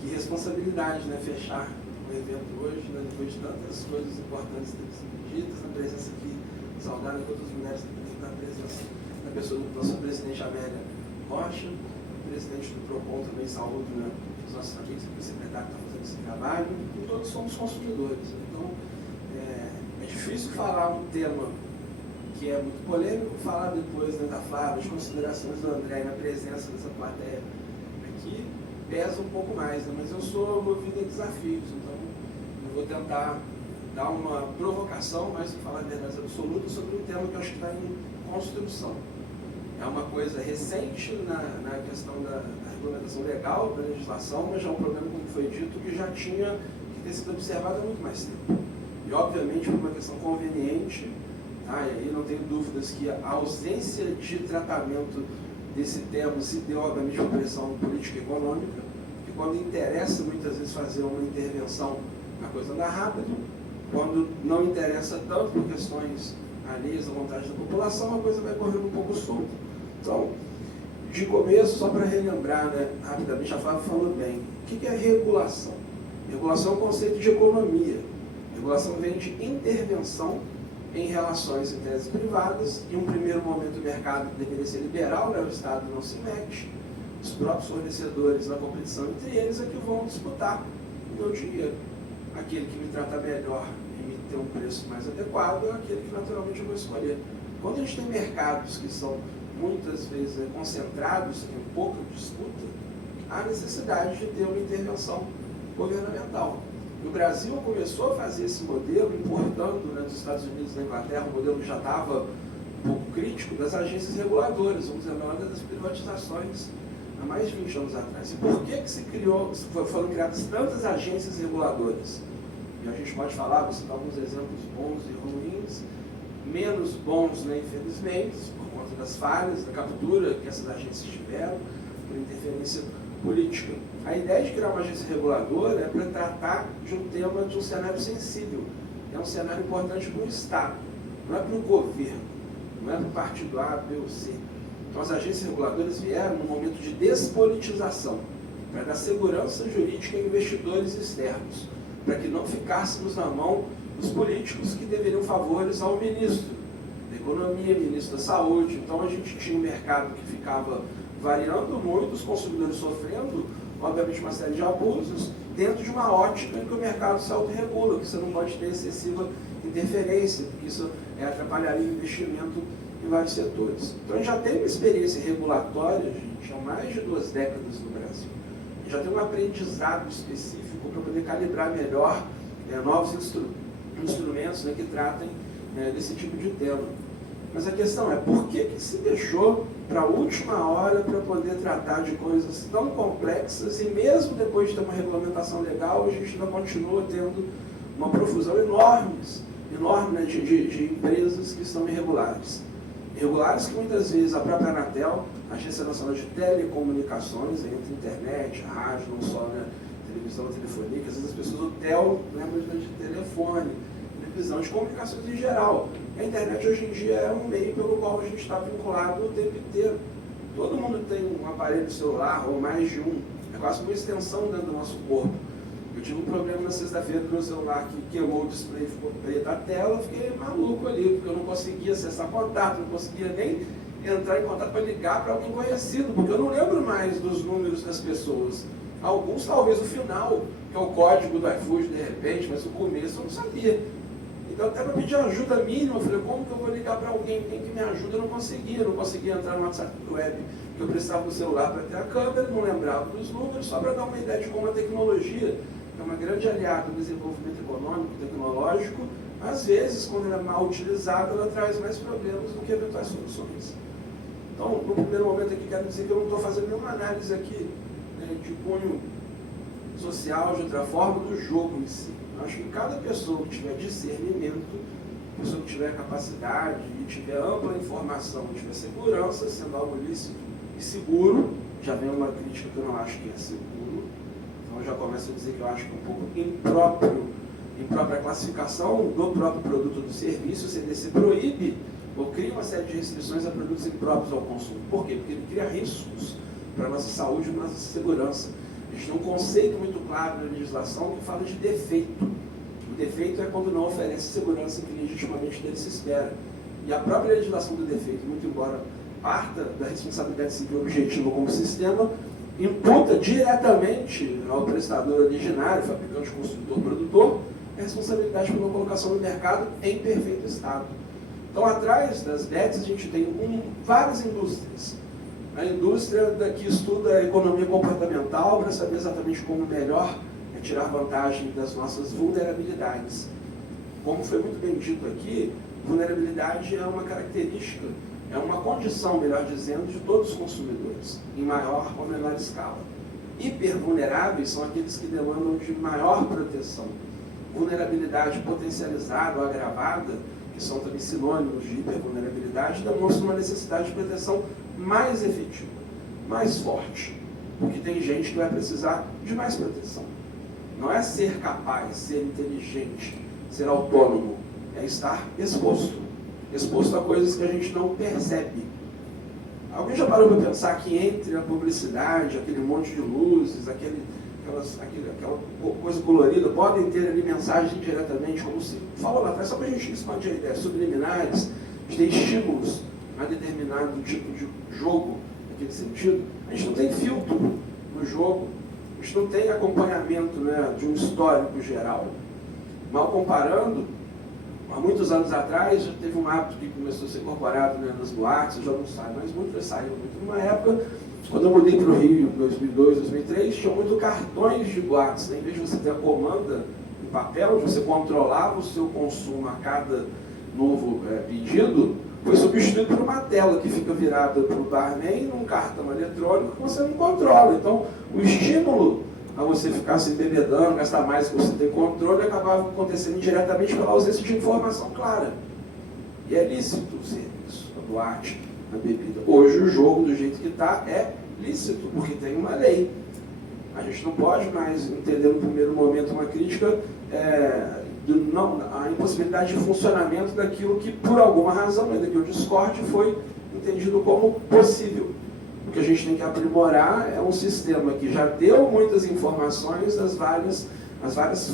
Que responsabilidade, né, fechar o evento hoje, né, depois de tantas coisas importantes terem sido ditas, na presença aqui, saudar a todas as mulheres da presença da pessoa do nosso presidente Amélia Rocha, o presidente do PROCON também, saúde, né, os nossos amigos, o secretário que está fazendo esse trabalho, e todos somos consumidores. Então, é difícil falar um tema que é muito polêmico, falar depois, né, da Flávia, as considerações do André na presença dessa plateia aqui, pesa um pouco mais, né? Mas eu sou movido a desafios, então eu vou tentar dar uma provocação, mais que falar a verdade absoluta, sobre um tema que eu acho que está em construção. É uma coisa recente na questão da regulamentação legal, da legislação, mas já é um problema, como foi dito, que já tinha que ter sido observado há muito mais tempo. E, obviamente, por uma questão conveniente, e aí não tenho dúvidas que a ausência de tratamento desse tema se deu, obviamente, por pressão política e econômica, que quando interessa, muitas vezes, fazer uma intervenção, a coisa anda rápido. Quando não interessa tanto por questões alheias à vontade da população, a coisa vai correndo um pouco solta. Então, de começo, só para relembrar, né, rapidamente, a Flávia falou bem, o que é regulação? Regulação é um conceito de economia. Regulação vem de intervenção em relações empresas privadas. Em um primeiro momento, o mercado deveria ser liberal, né? O Estado não se mete. Os próprios fornecedores, na competição entre eles, é que vão disputar o meu dinheiro. Aquele que me trata melhor e me tem um preço mais adequado é aquele que naturalmente eu vou escolher. Quando a gente tem mercados que são muitas vezes concentrados, em pouca disputa, há necessidade de ter uma intervenção governamental. O Brasil começou a fazer esse modelo, importando, né, dos Estados Unidos e da Inglaterra, um modelo que já estava um pouco crítico, das agências reguladoras, vamos dizer, na hora das privatizações, há mais de 20 anos atrás. E por que foram criadas tantas agências reguladoras? E a gente pode falar, vou citar alguns exemplos bons e ruins, menos bons, né, infelizmente, por conta das falhas, da captura que essas agências tiveram, por interferência política. A ideia de criar uma agência reguladora é para tratar de um tema, de um cenário sensível. É um cenário importante para o Estado, não é para o governo, não é para o partido A, B ou C. Então as agências reguladoras vieram num momento de despolitização, para dar segurança jurídica a investidores externos, para que não ficássemos na mão dos políticos que deveriam favores ao ministro da Economia, ministro da Saúde. Então a gente tinha um mercado que ficava variando muito, os consumidores sofrendo, obviamente, uma série de abusos, dentro de uma ótica em que o mercado se autorregula, que você não pode ter excessiva interferência, porque isso atrapalharia o investimento em vários setores. Então, a gente já tem uma experiência regulatória, gente, há mais de 2 décadas no Brasil. A gente já tem um aprendizado específico para poder calibrar melhor novos instrumentos, né, que tratem desse tipo de tema. Mas a questão é, por que se deixou para a última hora para poder tratar de coisas tão complexas e mesmo depois de ter uma regulamentação legal, a gente ainda continua tendo uma profusão enorme, né, de empresas que estão irregulares. Irregulares que muitas vezes a própria Anatel, a Agência Nacional de Telecomunicações, entre internet, rádio, não só, né, televisão, telefonia, que às vezes as pessoas do tel lembram de telefone, televisão, de comunicações em geral. A internet hoje em dia é um meio pelo qual a gente está vinculado o tempo inteiro. Todo mundo tem um aparelho celular, ou mais de um. É quase uma extensão dentro do nosso corpo. Eu tive um problema na sexta-feira do meu celular que queimou o display, ficou preta a tela, eu fiquei maluco ali, porque eu não conseguia acessar contato, não conseguia nem entrar em contato para ligar para alguém conhecido, porque eu não lembro mais dos números das pessoas. Alguns, talvez, o final, que é o código do iFood, de repente, mas o começo eu não sabia. Então, até para pedir ajuda mínima, eu falei, como que eu vou ligar para alguém que me ajuda? Eu não conseguia entrar no WhatsApp web, que eu precisava do celular para ter a câmera, não lembrava dos números, só para dar uma ideia de como a tecnologia é uma grande aliada do desenvolvimento econômico e tecnológico. Às vezes, quando ela é mal utilizada, ela traz mais problemas do que eventuais soluções. Então, no primeiro momento aqui, quero dizer que eu não estou fazendo nenhuma análise aqui, né, de cunho social, de outra forma, do jogo em si. Eu acho que cada pessoa que tiver discernimento, pessoa que tiver capacidade e tiver ampla informação, tiver segurança, sendo algo lícito e seguro, já vem uma crítica que eu não acho que é seguro, então eu já começo a dizer que eu acho que é um pouco imprópria classificação do próprio produto ou do serviço. O CDC proíbe ou cria uma série de restrições a produtos impróprios ao consumo. Por quê? Porque ele cria riscos para a nossa saúde e para a nossa segurança. A gente tem um conceito muito claro na legislação que fala de defeito. O defeito é quando não oferece segurança que legitimamente dele se espera. E a própria legislação do defeito, muito embora parta da responsabilidade civil objetiva como sistema, imputa diretamente ao prestador originário, fabricante, construtor, produtor, a responsabilidade pela colocação no mercado em perfeito estado. Então, atrás das BETs, a gente tem várias indústrias. A indústria que estuda a economia comportamental para saber exatamente como melhor tirar vantagem das nossas vulnerabilidades. Como foi muito bem dito aqui, vulnerabilidade é uma característica, é uma condição, melhor dizendo, de todos os consumidores, em maior ou menor escala. Hipervulneráveis são aqueles que demandam de maior proteção. Vulnerabilidade potencializada ou agravada, que são também sinônimos de hipervulnerabilidade, demonstram uma necessidade de proteção mais efetiva, mais forte, porque tem gente que vai precisar de mais proteção. Não é ser capaz, ser inteligente, ser autônomo, é estar exposto a coisas que a gente não percebe. Alguém já parou para pensar que entre a publicidade, aquele monte de luzes, aquela coisa colorida, podem ter ali mensagens diretamente, como se falou lá atrás, só para a gente expandir a ideia, subliminares, de ter estímulos a determinado tipo de jogo, naquele sentido. A gente não tem filtro no jogo, a gente não tem acompanhamento, né, de um histórico geral. Mal comparando, há muitos anos atrás, já teve um hábito que começou a ser incorporado, né, nas boates, já não sai mais muito, já saiu muito numa época. Quando eu mudei para o Rio em 2002, 2003, tinha muito cartões de boates, né? Em vez de você ter a comanda em papel, onde você controlava o seu consumo a cada novo pedido, foi substituído por uma tela que fica virada para o barman num cartão eletrônico que você não controla. Então, o estímulo a você ficar se embebedando, gastar mais do que você tem controle, acabava acontecendo indiretamente pela ausência de informação clara. E é lícito o serviço, a boate, a bebida. Hoje o jogo, do jeito que está, é lícito, porque tem uma lei. A gente não pode mais entender no primeiro momento uma crítica a impossibilidade de funcionamento daquilo que, por alguma razão, ainda que eu discorde, foi entendido como possível. O que a gente tem que aprimorar é um sistema que já deu muitas informações das várias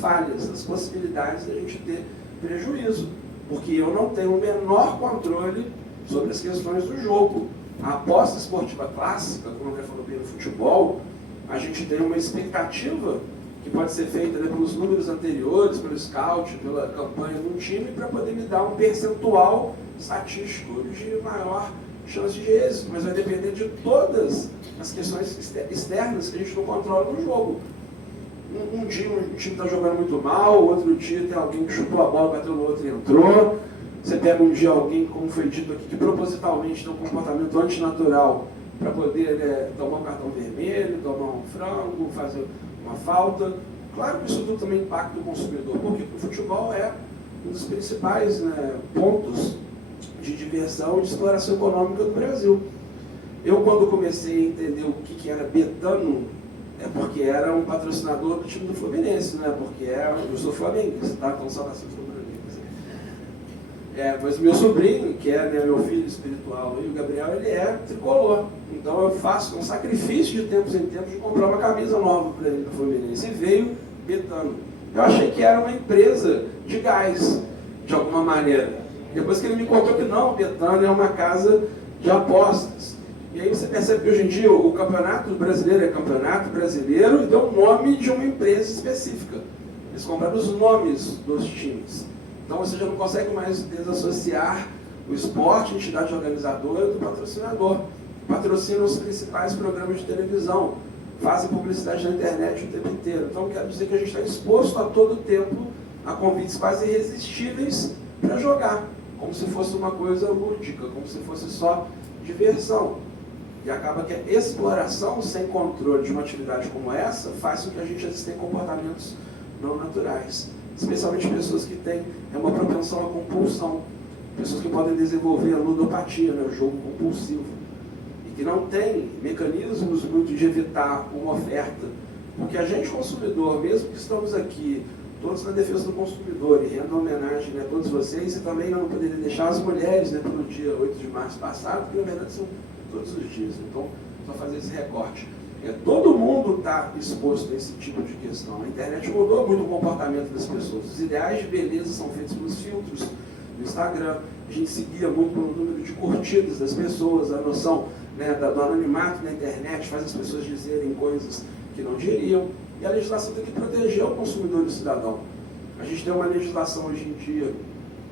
falhas, das possibilidades de a gente ter prejuízo. Porque eu não tenho o menor controle sobre as questões do jogo. A aposta esportiva clássica, como eu já falei bem no futebol, a gente tem uma expectativa que pode ser feita, né, pelos números anteriores, pelo scout, pela campanha de um time, para poder me dar um percentual estatístico de maior chance de êxito, mas vai depender de todas as questões externas que a gente não controla no jogo. Um dia um time está jogando muito mal, outro dia tem alguém que chutou a bola, bateu no outro e entrou. Você pega um dia alguém, como foi dito aqui, que propositalmente tem um comportamento antinatural para poder tomar um cartão vermelho, tomar um frango, fazer uma falta. Claro que isso tudo também impacta o consumidor, porque o futebol é um dos principais, né, pontos de diversão e de exploração econômica do Brasil. Eu, quando comecei a entender o que era betano, é porque era um patrocinador do time do Fluminense, né? Porque eu sou flamenguista, tá? Então, saudações flamenguistas. Mas o meu sobrinho, que é, né, meu filho espiritual, e o Gabriel, ele é tricolor. Então eu faço um sacrifício de tempos em tempos de comprar uma camisa nova para ele do Fluminense. E veio betano. Eu achei que era uma empresa de gás, de alguma maneira. Depois que ele me contou que não, betano é uma casa de apostas. E aí você percebe que hoje em dia o campeonato brasileiro é campeonato brasileiro e deu o nome de uma empresa específica. Eles compraram os nomes dos times. Então você já não consegue mais desassociar o esporte, a entidade organizadora, do patrocinador. Patrocinam os principais programas de televisão, fazem publicidade na internet o tempo inteiro. Então quero dizer que a gente está exposto a todo tempo a convites quase irresistíveis para jogar, como se fosse uma coisa lúdica, como se fosse só diversão. E acaba que a exploração sem controle de uma atividade como essa faz com que a gente tenha comportamentos não naturais. Especialmente pessoas que têm uma propensão à compulsão. Pessoas que podem desenvolver a ludopatia, né, o jogo compulsivo. E que não tem mecanismos muito de evitar uma oferta. Porque a gente, consumidor, mesmo que estamos aqui, todos na defesa do consumidor, e rendo homenagem, né, a todos vocês, e também não poderia deixar as mulheres, né, pelo dia 8 de março passado, que na verdade são todos os dias, então só fazer esse recorte. Todo mundo está exposto a esse tipo de questão. A internet mudou muito o comportamento das pessoas. Os ideais de beleza são feitos pelos filtros no Instagram. A gente seguia muito pelo número de curtidas das pessoas, a noção, né, do anonimato na internet faz as pessoas dizerem coisas que não diriam. E a legislação tem que proteger o consumidor e o cidadão. A gente tem uma legislação hoje em dia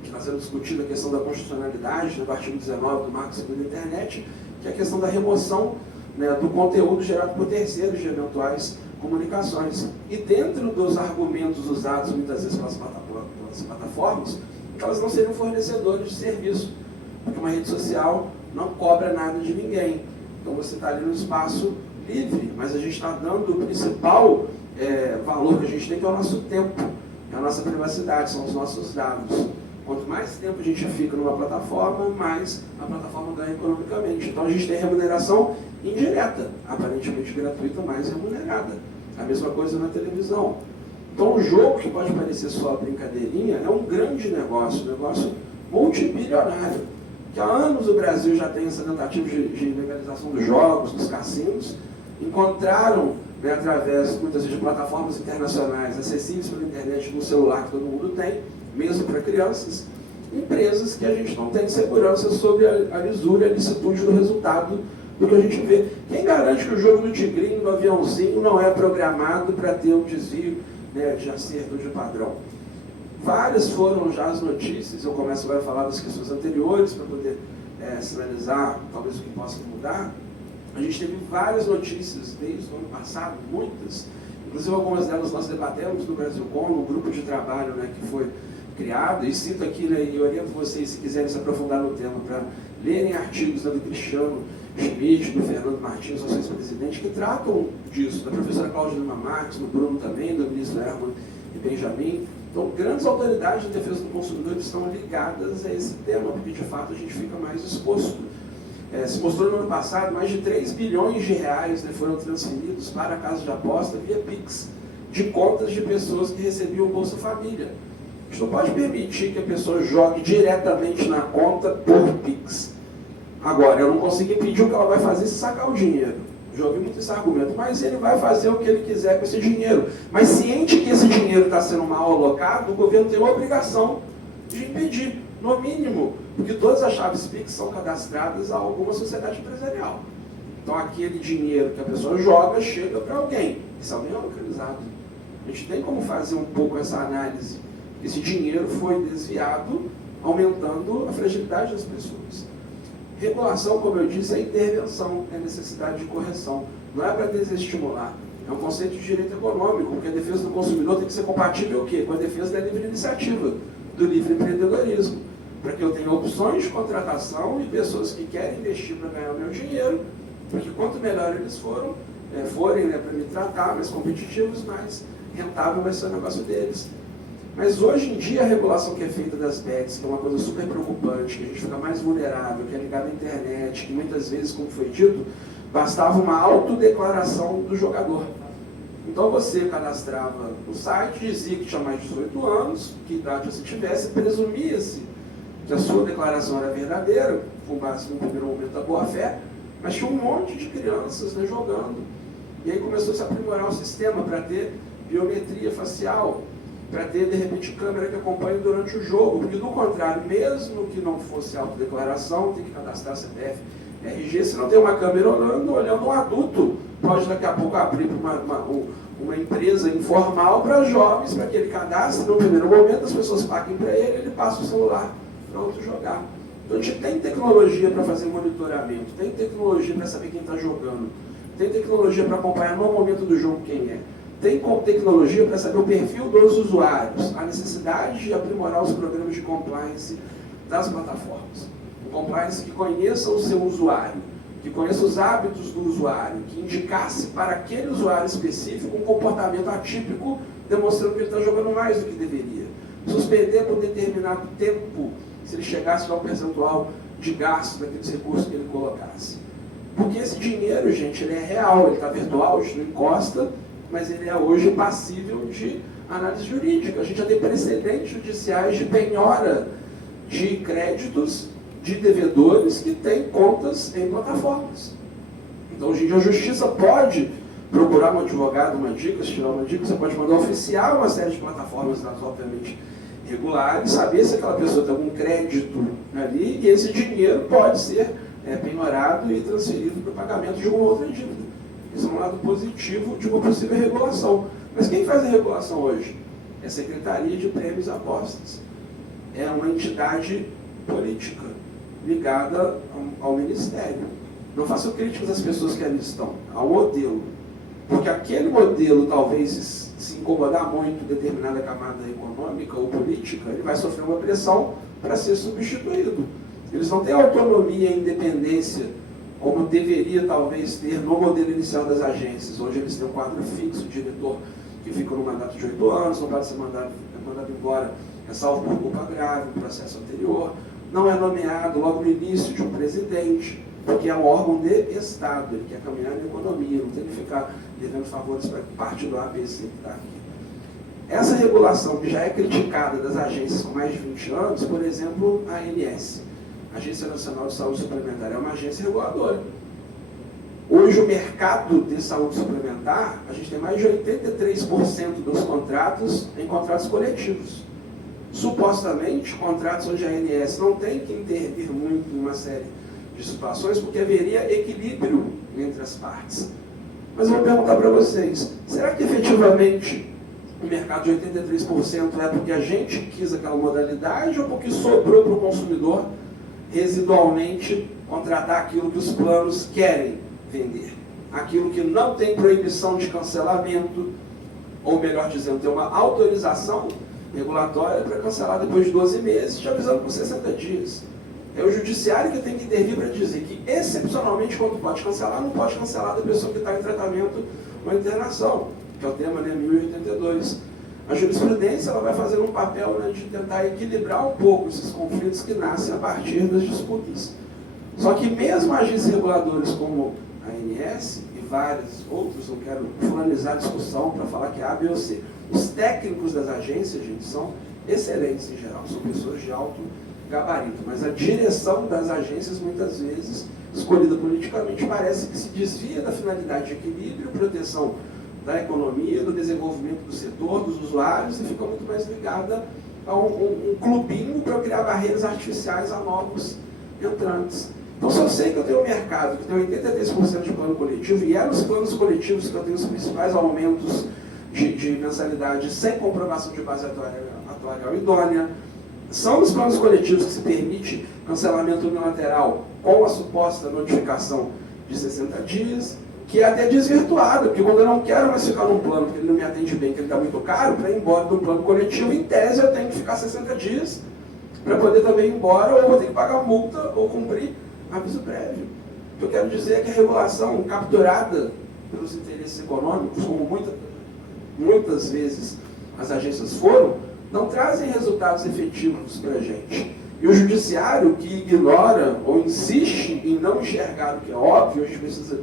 que está sendo discutida, a questão da constitucionalidade, do artigo 19 do Marco Civil da Internet, que é a questão da remoção, né, do conteúdo gerado por terceiros de eventuais comunicações. E dentro dos argumentos usados muitas vezes pelas plataformas, que elas não seriam fornecedores de serviço, porque uma rede social não cobra nada de ninguém. Então você está ali no espaço livre, mas a gente está dando o principal valor que a gente tem, que é o nosso tempo, é a nossa privacidade, são os nossos dados. Quanto mais tempo a gente fica numa plataforma, mais a plataforma ganha economicamente. Então a gente tem remuneração indireta, aparentemente gratuita, mas remunerada. A mesma coisa na televisão. Então o jogo, que pode parecer só brincadeirinha, é um grande negócio, um negócio multibilionário. Que há anos o Brasil já tem essa tentativa de legalização dos jogos, dos cassinos. Encontraram, né, através muitas vezes de plataformas internacionais acessíveis pela internet no celular que todo mundo tem, mesmo para crianças, empresas que a gente não tem segurança sobre a lisura e a licitude do resultado do que a gente vê. Quem garante que o jogo do tigrinho, do aviãozinho, não é programado para ter um desvio, né, de acerto de padrão? Várias foram já as notícias, eu começo agora a falar das questões anteriores para poder sinalizar talvez o que possa mudar. A gente teve várias notícias desde o ano passado, muitas, inclusive algumas delas nós debatemos no Brasilcom, no grupo de trabalho, né, que foi criado, e cito aqui, né, e oriento vocês, se quiserem se aprofundar no tema, para lerem artigos, né, do Cristiano Schmidt, do Fernando Martins, nosso ex-presidente, que tratam disso, da professora Cláudia Lima Marques, do Bruno também, do ministro Herman e Benjamin. Então, grandes autoridades de defesa do consumidor estão ligadas a esse tema, porque de fato a gente fica mais exposto. Se mostrou no ano passado, mais de 3 bilhões de reais, né, foram transferidos para a casa de aposta via Pix, de contas de pessoas que recebiam Bolsa Família. A gente não pode permitir que a pessoa jogue diretamente na conta por Pix. Agora, eu não consigo impedir o que ela vai fazer se sacar o dinheiro. Já ouvi muito esse argumento, mas ele vai fazer o que ele quiser com esse dinheiro. Mas ciente que esse dinheiro está sendo mal alocado, o governo tem uma obrigação de impedir, no mínimo, porque todas as chaves Pix são cadastradas a alguma sociedade empresarial. Então aquele dinheiro que a pessoa joga chega para alguém. Esse alguém é localizado. A gente tem como fazer um pouco essa análise. Esse dinheiro foi desviado, aumentando a fragilidade das pessoas. Regulação, como eu disse, é intervenção, é necessidade de correção. Não é para desestimular. É um conceito de direito econômico, porque a defesa do consumidor tem que ser compatível o quê? Com a defesa da livre iniciativa, do livre empreendedorismo, para que eu tenha opções de contratação e pessoas que querem investir para ganhar o meu dinheiro, porque quanto melhor eles forem né, para me tratar, mais competitivos, mais rentável vai ser o negócio deles. Mas hoje em dia a regulação que é feita das bets, que é uma coisa super preocupante, que a gente fica mais vulnerável, que é ligado à internet, que muitas vezes, como foi dito, bastava uma autodeclaração do jogador. Então você cadastrava no site, dizia que tinha mais de 18 anos, que idade você tivesse, presumia-se que a sua declaração era verdadeira, com base no primeiro momento da boa-fé, mas tinha um monte de crianças né, jogando. E aí começou a se aprimorar o sistema para ter biometria facial, para ter, de repente, câmera que acompanhe durante o jogo, porque, do contrário, mesmo que não fosse autodeclaração, tem que cadastrar CPF, RG, se não tem uma câmera olhando um adulto, pode daqui a pouco abrir uma empresa informal para jovens, para que ele cadastre no primeiro momento, as pessoas paguem para ele passa o celular para outro jogar. Então a gente tem tecnologia para fazer monitoramento, tem tecnologia para saber quem está jogando, tem tecnologia para acompanhar no momento do jogo quem é, tem tecnologia para saber o perfil dos usuários, a necessidade de aprimorar os programas de compliance das plataformas. Um compliance que conheça o seu usuário, que conheça os hábitos do usuário, que indicasse para aquele usuário específico um comportamento atípico, demonstrando que ele está jogando mais do que deveria. Suspender por determinado tempo, se ele chegasse a um percentual de gasto daqueles recursos que ele colocasse. Porque esse dinheiro, gente, ele é real, ele está virtual, a gente não encosta, mas ele é hoje passível de análise jurídica. A gente já tem precedentes judiciais de penhora de créditos de devedores que têm contas em plataformas. Então, hoje em dia, a justiça pode procurar um advogado, uma dica, se tiver uma dica, você pode mandar oficiar uma série de plataformas, obviamente, regulares, saber se aquela pessoa tem algum crédito ali, e esse dinheiro pode ser penhorado e transferido para o pagamento de uma outra dívida. Isso é um lado positivo de uma possível regulação. Mas quem faz a regulação hoje? É a Secretaria de Prêmios e Apostas. É uma entidade política ligada ao Ministério. Não faço críticas às pessoas que ali estão, ao modelo. Porque aquele modelo, talvez, se incomodar muito determinada camada econômica ou política, ele vai sofrer uma pressão para ser substituído. Eles não têm autonomia e independência como deveria talvez ter no modelo inicial das agências, onde eles têm um quadro fixo, diretor que fica no mandato de 8 anos, não pode ser mandado embora, é salvo por culpa grave, um processo anterior, não é nomeado logo no início de um presidente, porque é um órgão de Estado, ele quer caminhar na economia, não tem que ficar devendo favores para parte do ABC que está aqui. Essa regulação que já é criticada das agências com mais de 20 anos, por exemplo, a ANS, Agência Nacional de Saúde Suplementar, é uma agência reguladora. Hoje o mercado de saúde suplementar, a gente tem mais de 83% dos contratos em contratos coletivos. Supostamente, contratos onde a ANS não tem que intervir muito em uma série de situações, porque haveria equilíbrio entre as partes. Mas eu vou perguntar para vocês, será que efetivamente o mercado de 83% é porque a gente quis aquela modalidade ou porque sobrou para o consumidor residualmente contratar aquilo que os planos querem vender? Aquilo que não tem proibição de cancelamento, ou melhor dizendo, tem uma autorização regulatória para cancelar depois de 12 meses, te avisando por 60 dias. É o judiciário que tem que intervir para dizer que, excepcionalmente, quando pode cancelar, não pode cancelar da pessoa que está em tratamento ou internação, que é o tema 1082. A jurisprudência ela vai fazer um papel de tentar equilibrar um pouco esses conflitos que nascem a partir das disputas. Só que mesmo agências reguladoras como a ANS e vários outros, não quero finalizar a discussão para falar que é A, B ou C, os técnicos das agências, gente, são excelentes em geral, são pessoas de alto gabarito, mas a direção das agências, muitas vezes, escolhida politicamente, parece que se desvia da finalidade de equilíbrio, proteção da economia, do desenvolvimento do setor, dos usuários, e fica muito mais ligada a um clubinho para criar barreiras artificiais a novos entrantes. Então, se eu sei que eu tenho um mercado que tem 83% de plano coletivo, e é nos planos coletivos que eu tenho os principais aumentos de mensalidade sem comprovação de base atuarial idônea, são nos planos coletivos que se permite cancelamento unilateral com a suposta notificação de 60 dias, que é até desvirtuada, porque quando eu não quero mais ficar num plano que ele não me atende bem, que ele está muito caro, para ir embora do plano coletivo, em tese eu tenho que ficar 60 dias para poder também ir embora, ou vou ter que pagar multa ou cumprir aviso prévio. O que eu quero dizer é que a regulação capturada pelos interesses econômicos, como muitas vezes as agências foram, não trazem resultados efetivos para a gente. E o judiciário, que ignora ou insiste em não enxergar o que é óbvio, a gente precisa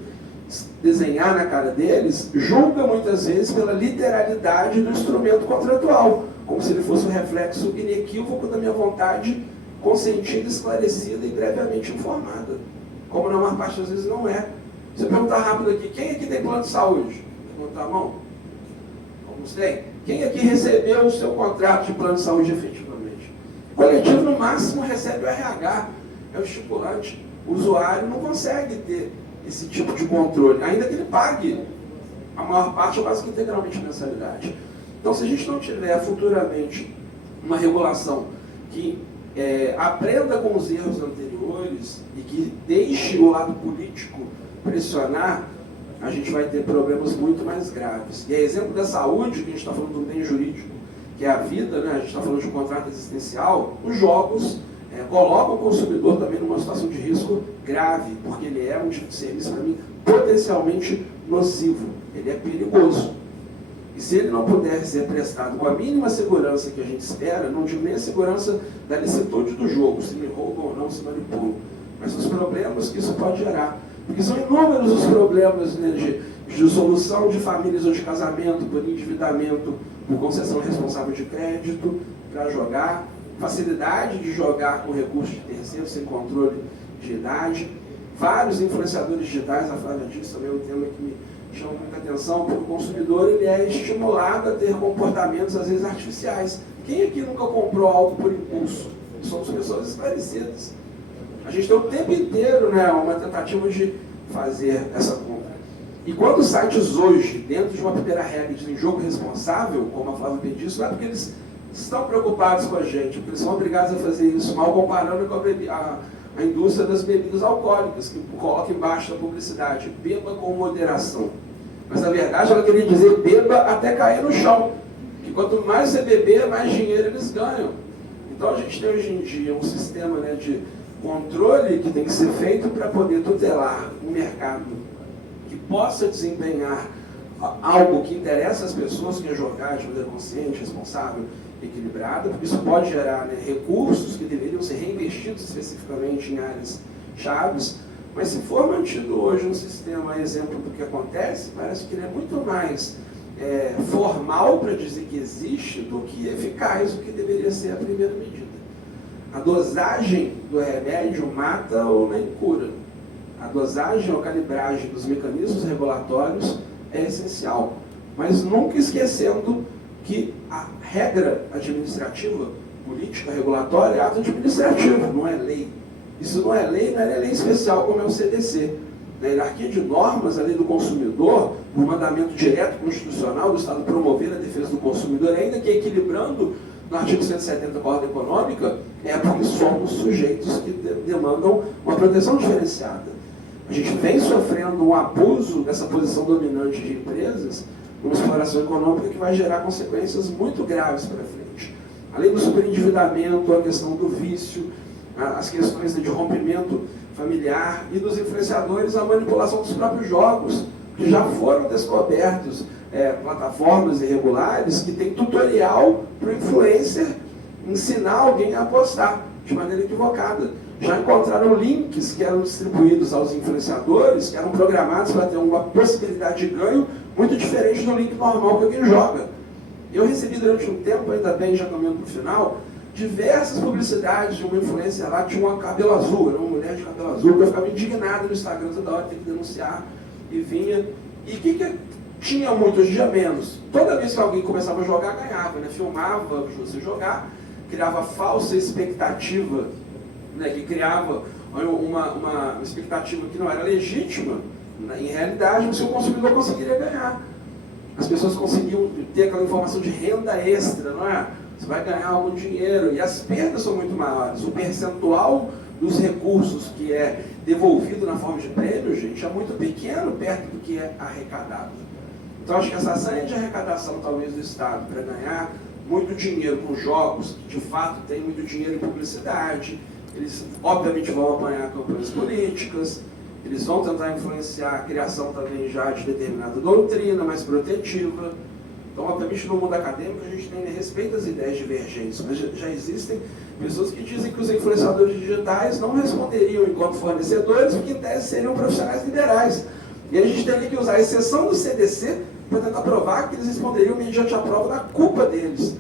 desenhar na cara deles, julga muitas vezes pela literalidade do instrumento contratual, como se ele fosse um reflexo inequívoco da minha vontade consentida, esclarecida e previamente informada. Como na maior parte das vezes não é. Se eu perguntar rápido aqui, quem aqui tem plano de saúde? Levantar a mão? Alguns têm? Quem aqui recebeu o seu contrato de plano de saúde efetivamente? O coletivo, no máximo, recebe o RH, é o estipulante. O usuário não consegue ter esse tipo de controle, ainda que ele pague a maior parte ou quase que integralmente mensalidade. Então, se a gente não tiver futuramente uma regulação que aprenda com os erros anteriores e que deixe o lado político pressionar, a gente vai ter problemas muito mais graves. E a exemplo da saúde, que a gente está falando do bem jurídico, que é a vida, né? A gente está falando de um contrato existencial, os jogos colocam o consumidor também numa situação de risco grave, porque ele é um tipo de serviço, para mim, potencialmente nocivo. Ele é perigoso. E se ele não puder ser prestado com a mínima segurança que a gente espera, não digo nem a segurança da licitude do jogo, se me roubam ou não, se manipulam, mas os problemas que isso pode gerar. Porque são inúmeros os problemas, né, de dissolução de famílias ou de casamento, por endividamento, por concessão responsável de crédito, para jogar, facilidade de jogar com recursos de terceiros sem controle de idade, vários influenciadores digitais, a Flávia disse também é um tema que me chama muita atenção, porque o consumidor ele é estimulado a ter comportamentos às vezes artificiais. Quem aqui nunca comprou algo por impulso? Somos pessoas esclarecidas. A gente tem o tempo inteiro, né, uma tentativa de fazer essa compra. E quando os sites hoje, dentro de uma primeira regra, dizem jogo responsável, como a Flávia disse, não é porque eles estão preocupados com a gente, porque eles são obrigados a fazer isso, mal comparando com a indústria das bebidas alcoólicas, que coloca embaixo da publicidade, beba com moderação. Mas na verdade ela queria dizer beba até cair no chão, que quanto mais você beber, mais dinheiro eles ganham. Então a gente tem hoje em dia um sistema, né, de controle que tem que ser feito para poder tutelar um mercado que possa desempenhar algo que interessa às pessoas, que é jogar de maneira consciente, responsável, equilibrada, porque isso pode gerar, né, recursos que deveriam ser reinvestidos especificamente em áreas chaves, mas se for mantido hoje um sistema exemplo do que acontece, parece que ele é muito mais formal para dizer que existe do que eficaz, o que deveria ser a primeira medida. A dosagem do remédio mata ou nem cura. A dosagem ou calibragem dos mecanismos regulatórios é essencial, mas nunca esquecendo que a regra administrativa, política, regulatória é ato administrativo, não é lei. Isso não é lei, não é lei especial como é o CDC. Na hierarquia de normas, a lei do consumidor, o mandamento direto constitucional do Estado promover a defesa do consumidor, ainda que equilibrando no artigo 170 da Ordem Econômica, é porque somos sujeitos que demandam uma proteção diferenciada. A gente vem sofrendo um abuso dessa posição dominante de empresas, uma exploração econômica que vai gerar consequências muito graves para frente. Além do superendividamento, a questão do vício, as questões de rompimento familiar e dos influenciadores, a manipulação dos próprios jogos, que já foram descobertos plataformas irregulares que tem tutorial para o influencer ensinar alguém a apostar de maneira equivocada. Já encontraram links que eram distribuídos aos influenciadores, que eram programados para ter uma possibilidade de ganho muito diferente do link normal que alguém joga. Eu recebi durante um tempo, ainda bem, já caminhando para o final, diversas publicidades de uma influencer lá que tinha um cabelo azul, era uma mulher de cabelo azul, que eu ficava indignado no Instagram toda hora, tem que denunciar, e vinha. E o que tinha muito, hoje em dia menos? Toda vez que alguém começava a jogar, ganhava, né? Filmava você jogar, criava falsa expectativa, né? Que criava uma expectativa que não era legítima, em realidade, o seu consumidor conseguiria ganhar. As pessoas conseguiam ter aquela informação de renda extra, não é? Você vai ganhar algum dinheiro, e as perdas são muito maiores. O percentual dos recursos que é devolvido na forma de prêmio, gente, é muito pequeno perto do que é arrecadado. Então, acho que essa sanha de arrecadação, talvez, do Estado, para ganhar muito dinheiro com jogos, que de fato tem muito dinheiro em publicidade, eles, obviamente, vão apanhar campanhas políticas, eles vão tentar influenciar a criação também já de determinada doutrina mais protetiva. Então, obviamente, no mundo acadêmico, a gente tem respeito às ideias divergentes, mas já existem pessoas que dizem que os influenciadores digitais não responderiam enquanto fornecedores, porque em tese seriam profissionais liberais. E a gente teria que usar a exceção do CDC para tentar provar que eles responderiam mediante a prova da culpa deles.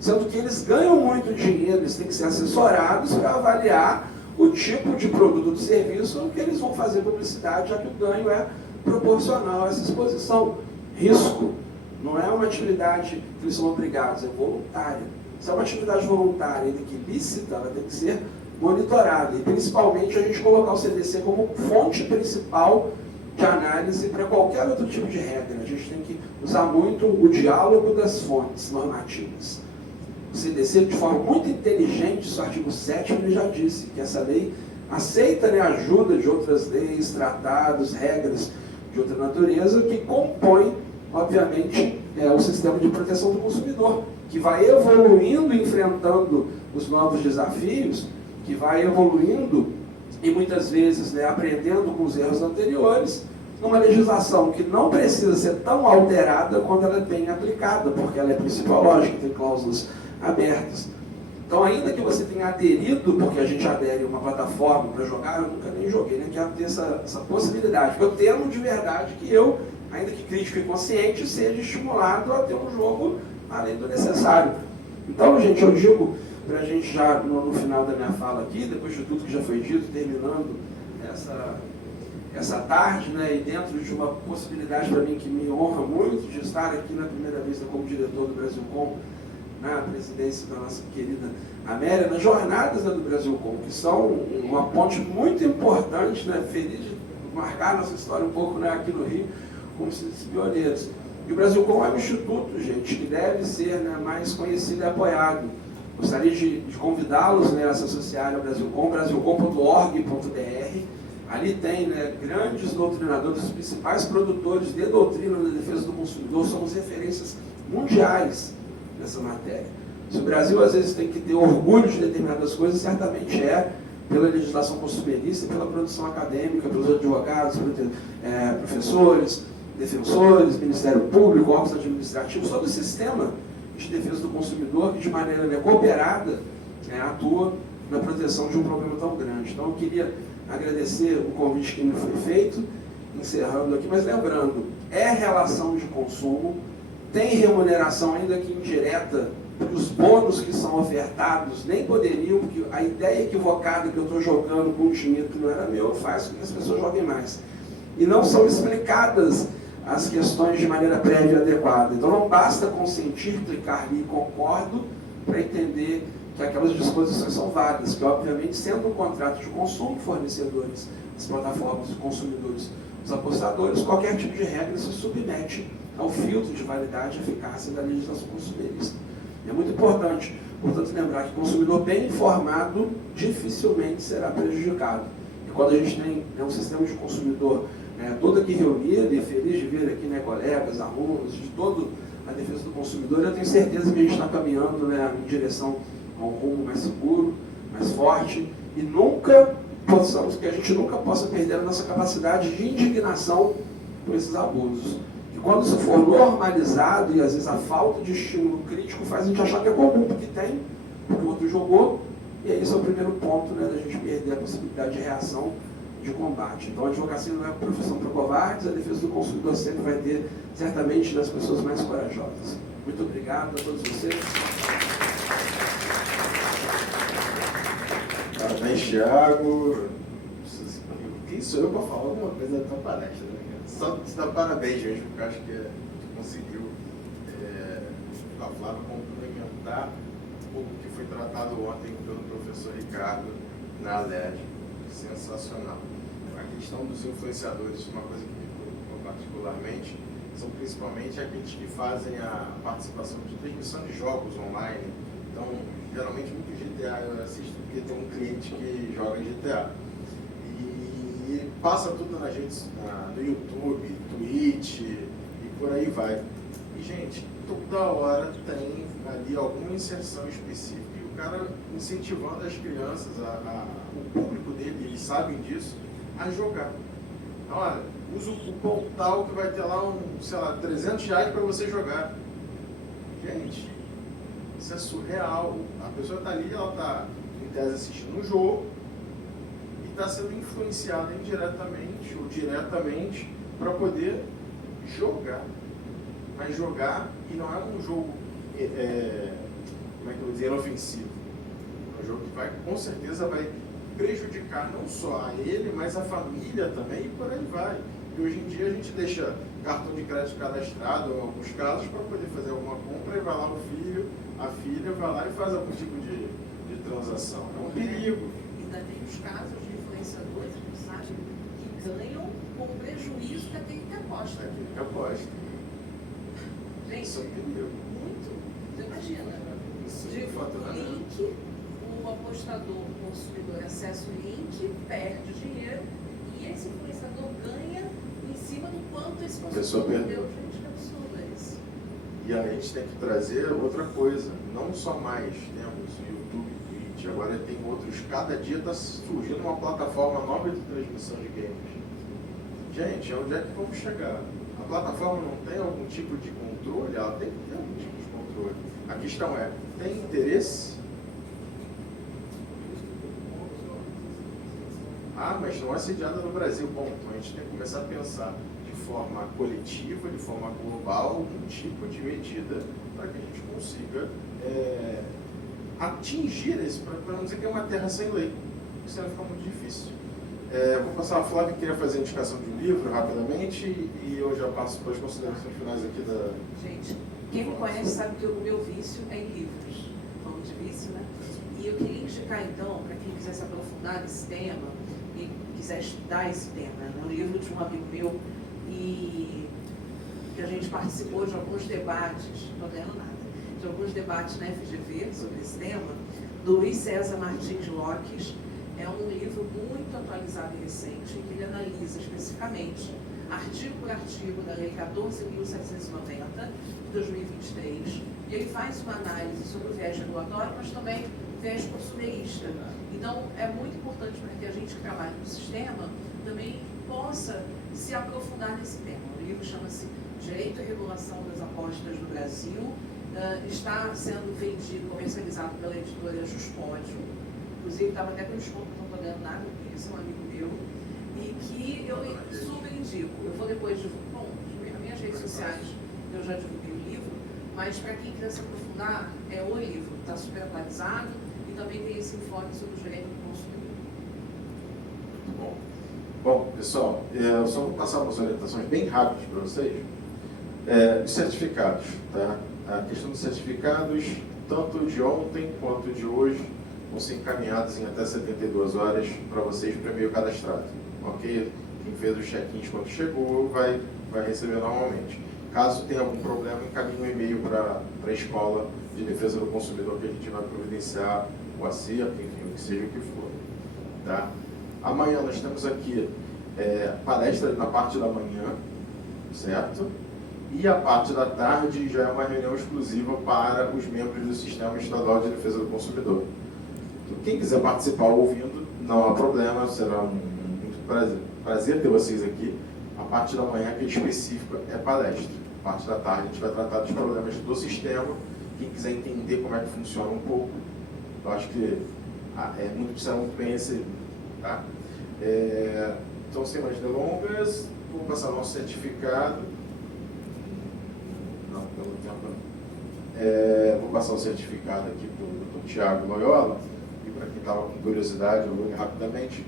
Sendo que eles ganham muito dinheiro, eles têm que ser assessorados para avaliar o tipo de produto ou de serviço no que eles vão fazer publicidade, já que o ganho é proporcional a essa exposição. Risco. Não é uma atividade que eles são obrigados, é voluntária. Se é uma atividade voluntária, ainda que lícita, ela tem que ser monitorada. E principalmente a gente colocar o CDC como fonte principal de análise para qualquer outro tipo de regra. A gente tem que usar muito o diálogo das fontes normativas. O CDC, de forma muito inteligente, no artigo 7º, ele já disse que essa lei aceita, né, a ajuda de outras leis, tratados, regras de outra natureza, que compõem, obviamente, o sistema de proteção do consumidor, que vai evoluindo, enfrentando os novos desafios, que vai evoluindo e muitas vezes, né, aprendendo com os erros anteriores, numa legislação que não precisa ser tão alterada quanto ela é bem aplicada, porque ela é principológica, tem cláusulas abertas. Então, ainda que você tenha aderido, porque a gente adere a uma plataforma para jogar, eu nunca nem joguei, nem quero ter essa possibilidade. Eu temo de verdade que eu, ainda que crítico e consciente, seja estimulado a ter um jogo além do necessário. Então, gente, eu digo, para a gente já no final da minha fala aqui, depois de tudo que já foi dito, terminando essa tarde, né, e dentro de uma possibilidade para mim que me honra muito, de estar aqui na primeira vez como diretor do Brasilcom, na presidência da nossa querida Amélia, nas jornadas, né, do Brasilcom, que são uma ponte muito importante, né, feliz de marcar nossa história um pouco, né, aqui no Rio, como esses pioneiros. E o Brasilcom é um instituto, gente, que deve ser, né, mais conhecido e apoiado. Gostaria de convidá-los, né, a se associarem ao Brasilcom, brasilcom.org.br. Ali tem, né, grandes doutrinadores, os principais produtores de doutrina na defesa do consumidor, somos referências mundiais nessa matéria. Se o Brasil às vezes tem que ter orgulho de determinadas coisas, certamente é pela legislação consumerista, pela produção acadêmica, pelos advogados, professores, defensores, Ministério Público, órgãos administrativos, todo o sistema de defesa do consumidor que de maneira, né, cooperada, atua na proteção de um problema tão grande. Então eu queria agradecer o convite que me foi feito, encerrando aqui, mas lembrando, é relação de consumo, tem remuneração ainda que indireta, porque os bônus que são ofertados nem poderiam, porque a ideia equivocada que eu estou jogando com um dinheiro que não era meu faz com que as pessoas joguem mais. E não são explicadas as questões de maneira prévia e adequada. Então não basta consentir, clicar ali e concordo para entender que aquelas disposições são válidas, que obviamente sendo um contrato de consumo, fornecedores, as plataformas, os consumidores, os apostadores, qualquer tipo de regra se submete ao filtro de validade e eficácia da legislação consumerista. É muito importante, portanto, lembrar que o consumidor bem informado dificilmente será prejudicado. E quando a gente tem, né, um sistema de consumidor, né, todo aqui reunido e feliz de ver aqui, né, colegas, alunos, de toda a defesa do consumidor, eu tenho certeza que a gente está caminhando, né, em direção a um rumo mais seguro, mais forte, e que a gente nunca possa perder a nossa capacidade de indignação por esses abusos. E quando isso for normalizado, e às vezes a falta de estímulo crítico faz a gente achar que é comum, porque tem, porque o outro jogou, e aí esse é o primeiro ponto, né, da gente perder a possibilidade de reação, de combate. Então a advocacia não é uma profissão para covardes, a defesa do consumidor sempre vai ter, certamente, das pessoas mais corajosas. Muito obrigado a todos vocês. Parabéns, Thiago. Quem sou eu para falar alguma coisa da tua palestra, né, cara? Só te dar parabéns mesmo, porque eu acho que tu conseguiu, a Flávia, complementar um pouco que foi tratado ontem pelo professor Ricardo na LED. Sensacional. A questão dos influenciadores, uma coisa que me preocupa particularmente, são principalmente aqueles que fazem a participação de transmissão de jogos online. Então, geralmente, muito GTA eu assisto porque tem um cliente que joga GTA. E passa tudo nas redes, no YouTube, Twitch e por aí vai. E, gente, toda hora tem ali alguma inserção específica e o cara incentivando as crianças, o público dele, eles sabem disso, a jogar. Então, olha, usa o cupom tal que vai ter lá sei lá, R$300 para você jogar. Gente, isso é surreal. A pessoa está ali, ela está, em tese, assistindo um jogo e está sendo influenciada indiretamente ou diretamente para poder jogar. Mas jogar, e não é um jogo, como é que eu vou dizer, inofensivo. É um jogo que vai, com certeza vai prejudicar não só a ele, mas a família também, e por aí vai. E hoje em dia a gente deixa cartão de crédito cadastrado, em alguns casos, para poder fazer alguma compra, e vai lá o filho, a filha, vai lá e faz algum tipo de transação. É um perigo. Ainda tem os casos de influenciadores, sabe, que ganham com o prejuízo daquele que aposta. Aquele que aposta. Gente, Isso é um perigo. muito. Você imagina, Isso de faturamento. link, o apostador, o consumidor acessa o link, perde dinheiro, e esse influenciador ganha em cima do quanto esse pessoa consumidor perdeu. perdeu. Gente, que absurdo é isso. E aí a gente tem que trazer outra coisa. Não só mais temos o YouTube, Twitch, agora tem outros. Cada dia está surgindo uma plataforma nova de transmissão de games. Gente, onde é que vamos chegar? A plataforma não tem algum tipo de controle? Ela tem que ter algum tipo de controle. A questão é, tem interesse? Ah, mas não é sediada no Brasil. Bom, então a gente tem que começar a pensar de forma coletiva, de forma global, algum tipo de medida para que a gente consiga atingir esse, para não dizer que é uma terra sem lei. Isso vai ficar muito difícil. Vou passar a Flávia, que queria fazer a indicação de um livro rapidamente, e eu já passo para as considerações finais aqui da... Gente, quem me conhece sabe que o meu vício é em livros. Falando de vício, né? E eu queria indicar, então, para quem quiser se aprofundar nesse tema e quiser estudar esse tema, né? Um livro de um amigo meu e que a gente participou de alguns debates, não estou ganhando nada, de alguns debates na FGV sobre esse tema, do Luiz César Martins Lopes. É um livro muito atualizado e recente, que ele analisa especificamente, artigo por artigo, da Lei 14.790, de 2023, e ele faz uma análise sobre o viés regulatório, mas também o viés consumerista. Então, é muito importante para que a gente que trabalha no sistema também possa se aprofundar nesse tema. O livro chama-se Direito e Regulação das Apostas no Brasil, está sendo vendido, comercializado pela editora Juspódio. Inclusive, estava até com desconto, não estou ganhando nada, porque esse é um amigo meu, e que eu super indico. Eu vou depois divulgar, bom, nas minhas redes sociais eu já divulguei o livro, mas para quem quiser se aprofundar, é o livro, está super atualizado e também tem esse informe sobre o direito do consumidor. Muito bom. Bom, pessoal, eu só vou passar umas orientações bem rápidas para vocês. Os certificados, tá? A questão dos certificados, tanto de ontem quanto de hoje, vão ser encaminhados em até 72 horas para vocês para e-mail cadastrado, ok? Quem fez os check-ins quando chegou vai receber normalmente. Caso tenha algum problema, encaminhe um e-mail para a Escola de Defesa do Consumidor, que a gente vai providenciar o acerto, enfim, o que seja o que for. Tá? Amanhã nós temos aqui palestra na parte da manhã, certo? E a parte da tarde já é uma reunião exclusiva para os membros do Sistema Estadual de Defesa do Consumidor. Quem quiser participar ouvindo, não há problema, será muito prazer ter vocês aqui. A parte da manhã, que é específica, é palestra. A parte da tarde, a gente vai tratar dos problemas do sistema. Quem quiser entender como é que funciona um pouco, eu acho que será muito bem recebido. Tá? Então, sem mais delongas, vou passar o nosso certificado. Não, pelo tempo não. Vou passar o certificado aqui para o Dr. Thiago Loyola. Para quem estava com curiosidade, eu vou ler rapidamente.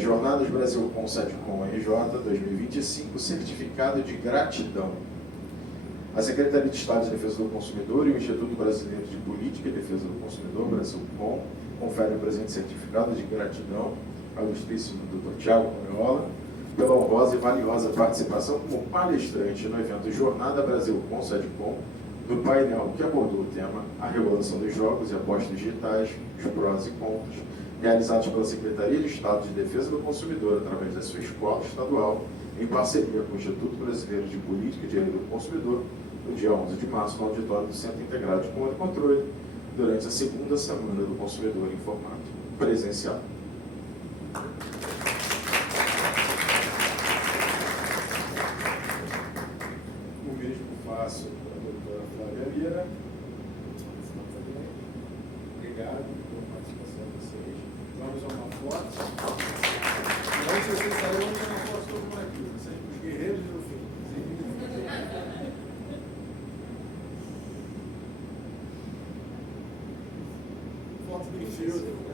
Jornadas Brasil com SEDCOM RJ 2025, certificado de gratidão. A Secretaria de Estado de Defesa do Consumidor e o Instituto Brasileiro de Política e Defesa do Consumidor, Brasilcom, conferem o presente certificado de gratidão ao ilustríssimo Dr. Thiago Loyola pela honrosa e valiosa participação como palestrante no evento Jornada Brasil com SEDCOM, no painel que abordou o tema A Regulação dos Jogos e Apostas Digitais, os prós e contras, realizados pela Secretaria de Estado de Defesa do Consumidor através da sua escola estadual, em parceria com o Instituto Brasileiro de Política e Direito do Consumidor, no dia 11 de março, no auditório do Centro Integrado de Comando e Controle, durante a segunda semana do consumidor em formato presencial. O mesmo faço para a doutora Flávia Lira. Obrigado pela participação de vocês. Vamos a uma foto. Então, se vocês saírem, vamos a uma foto todo mundo aqui. Vocês, os guerreiros do fim. Foto do filtro.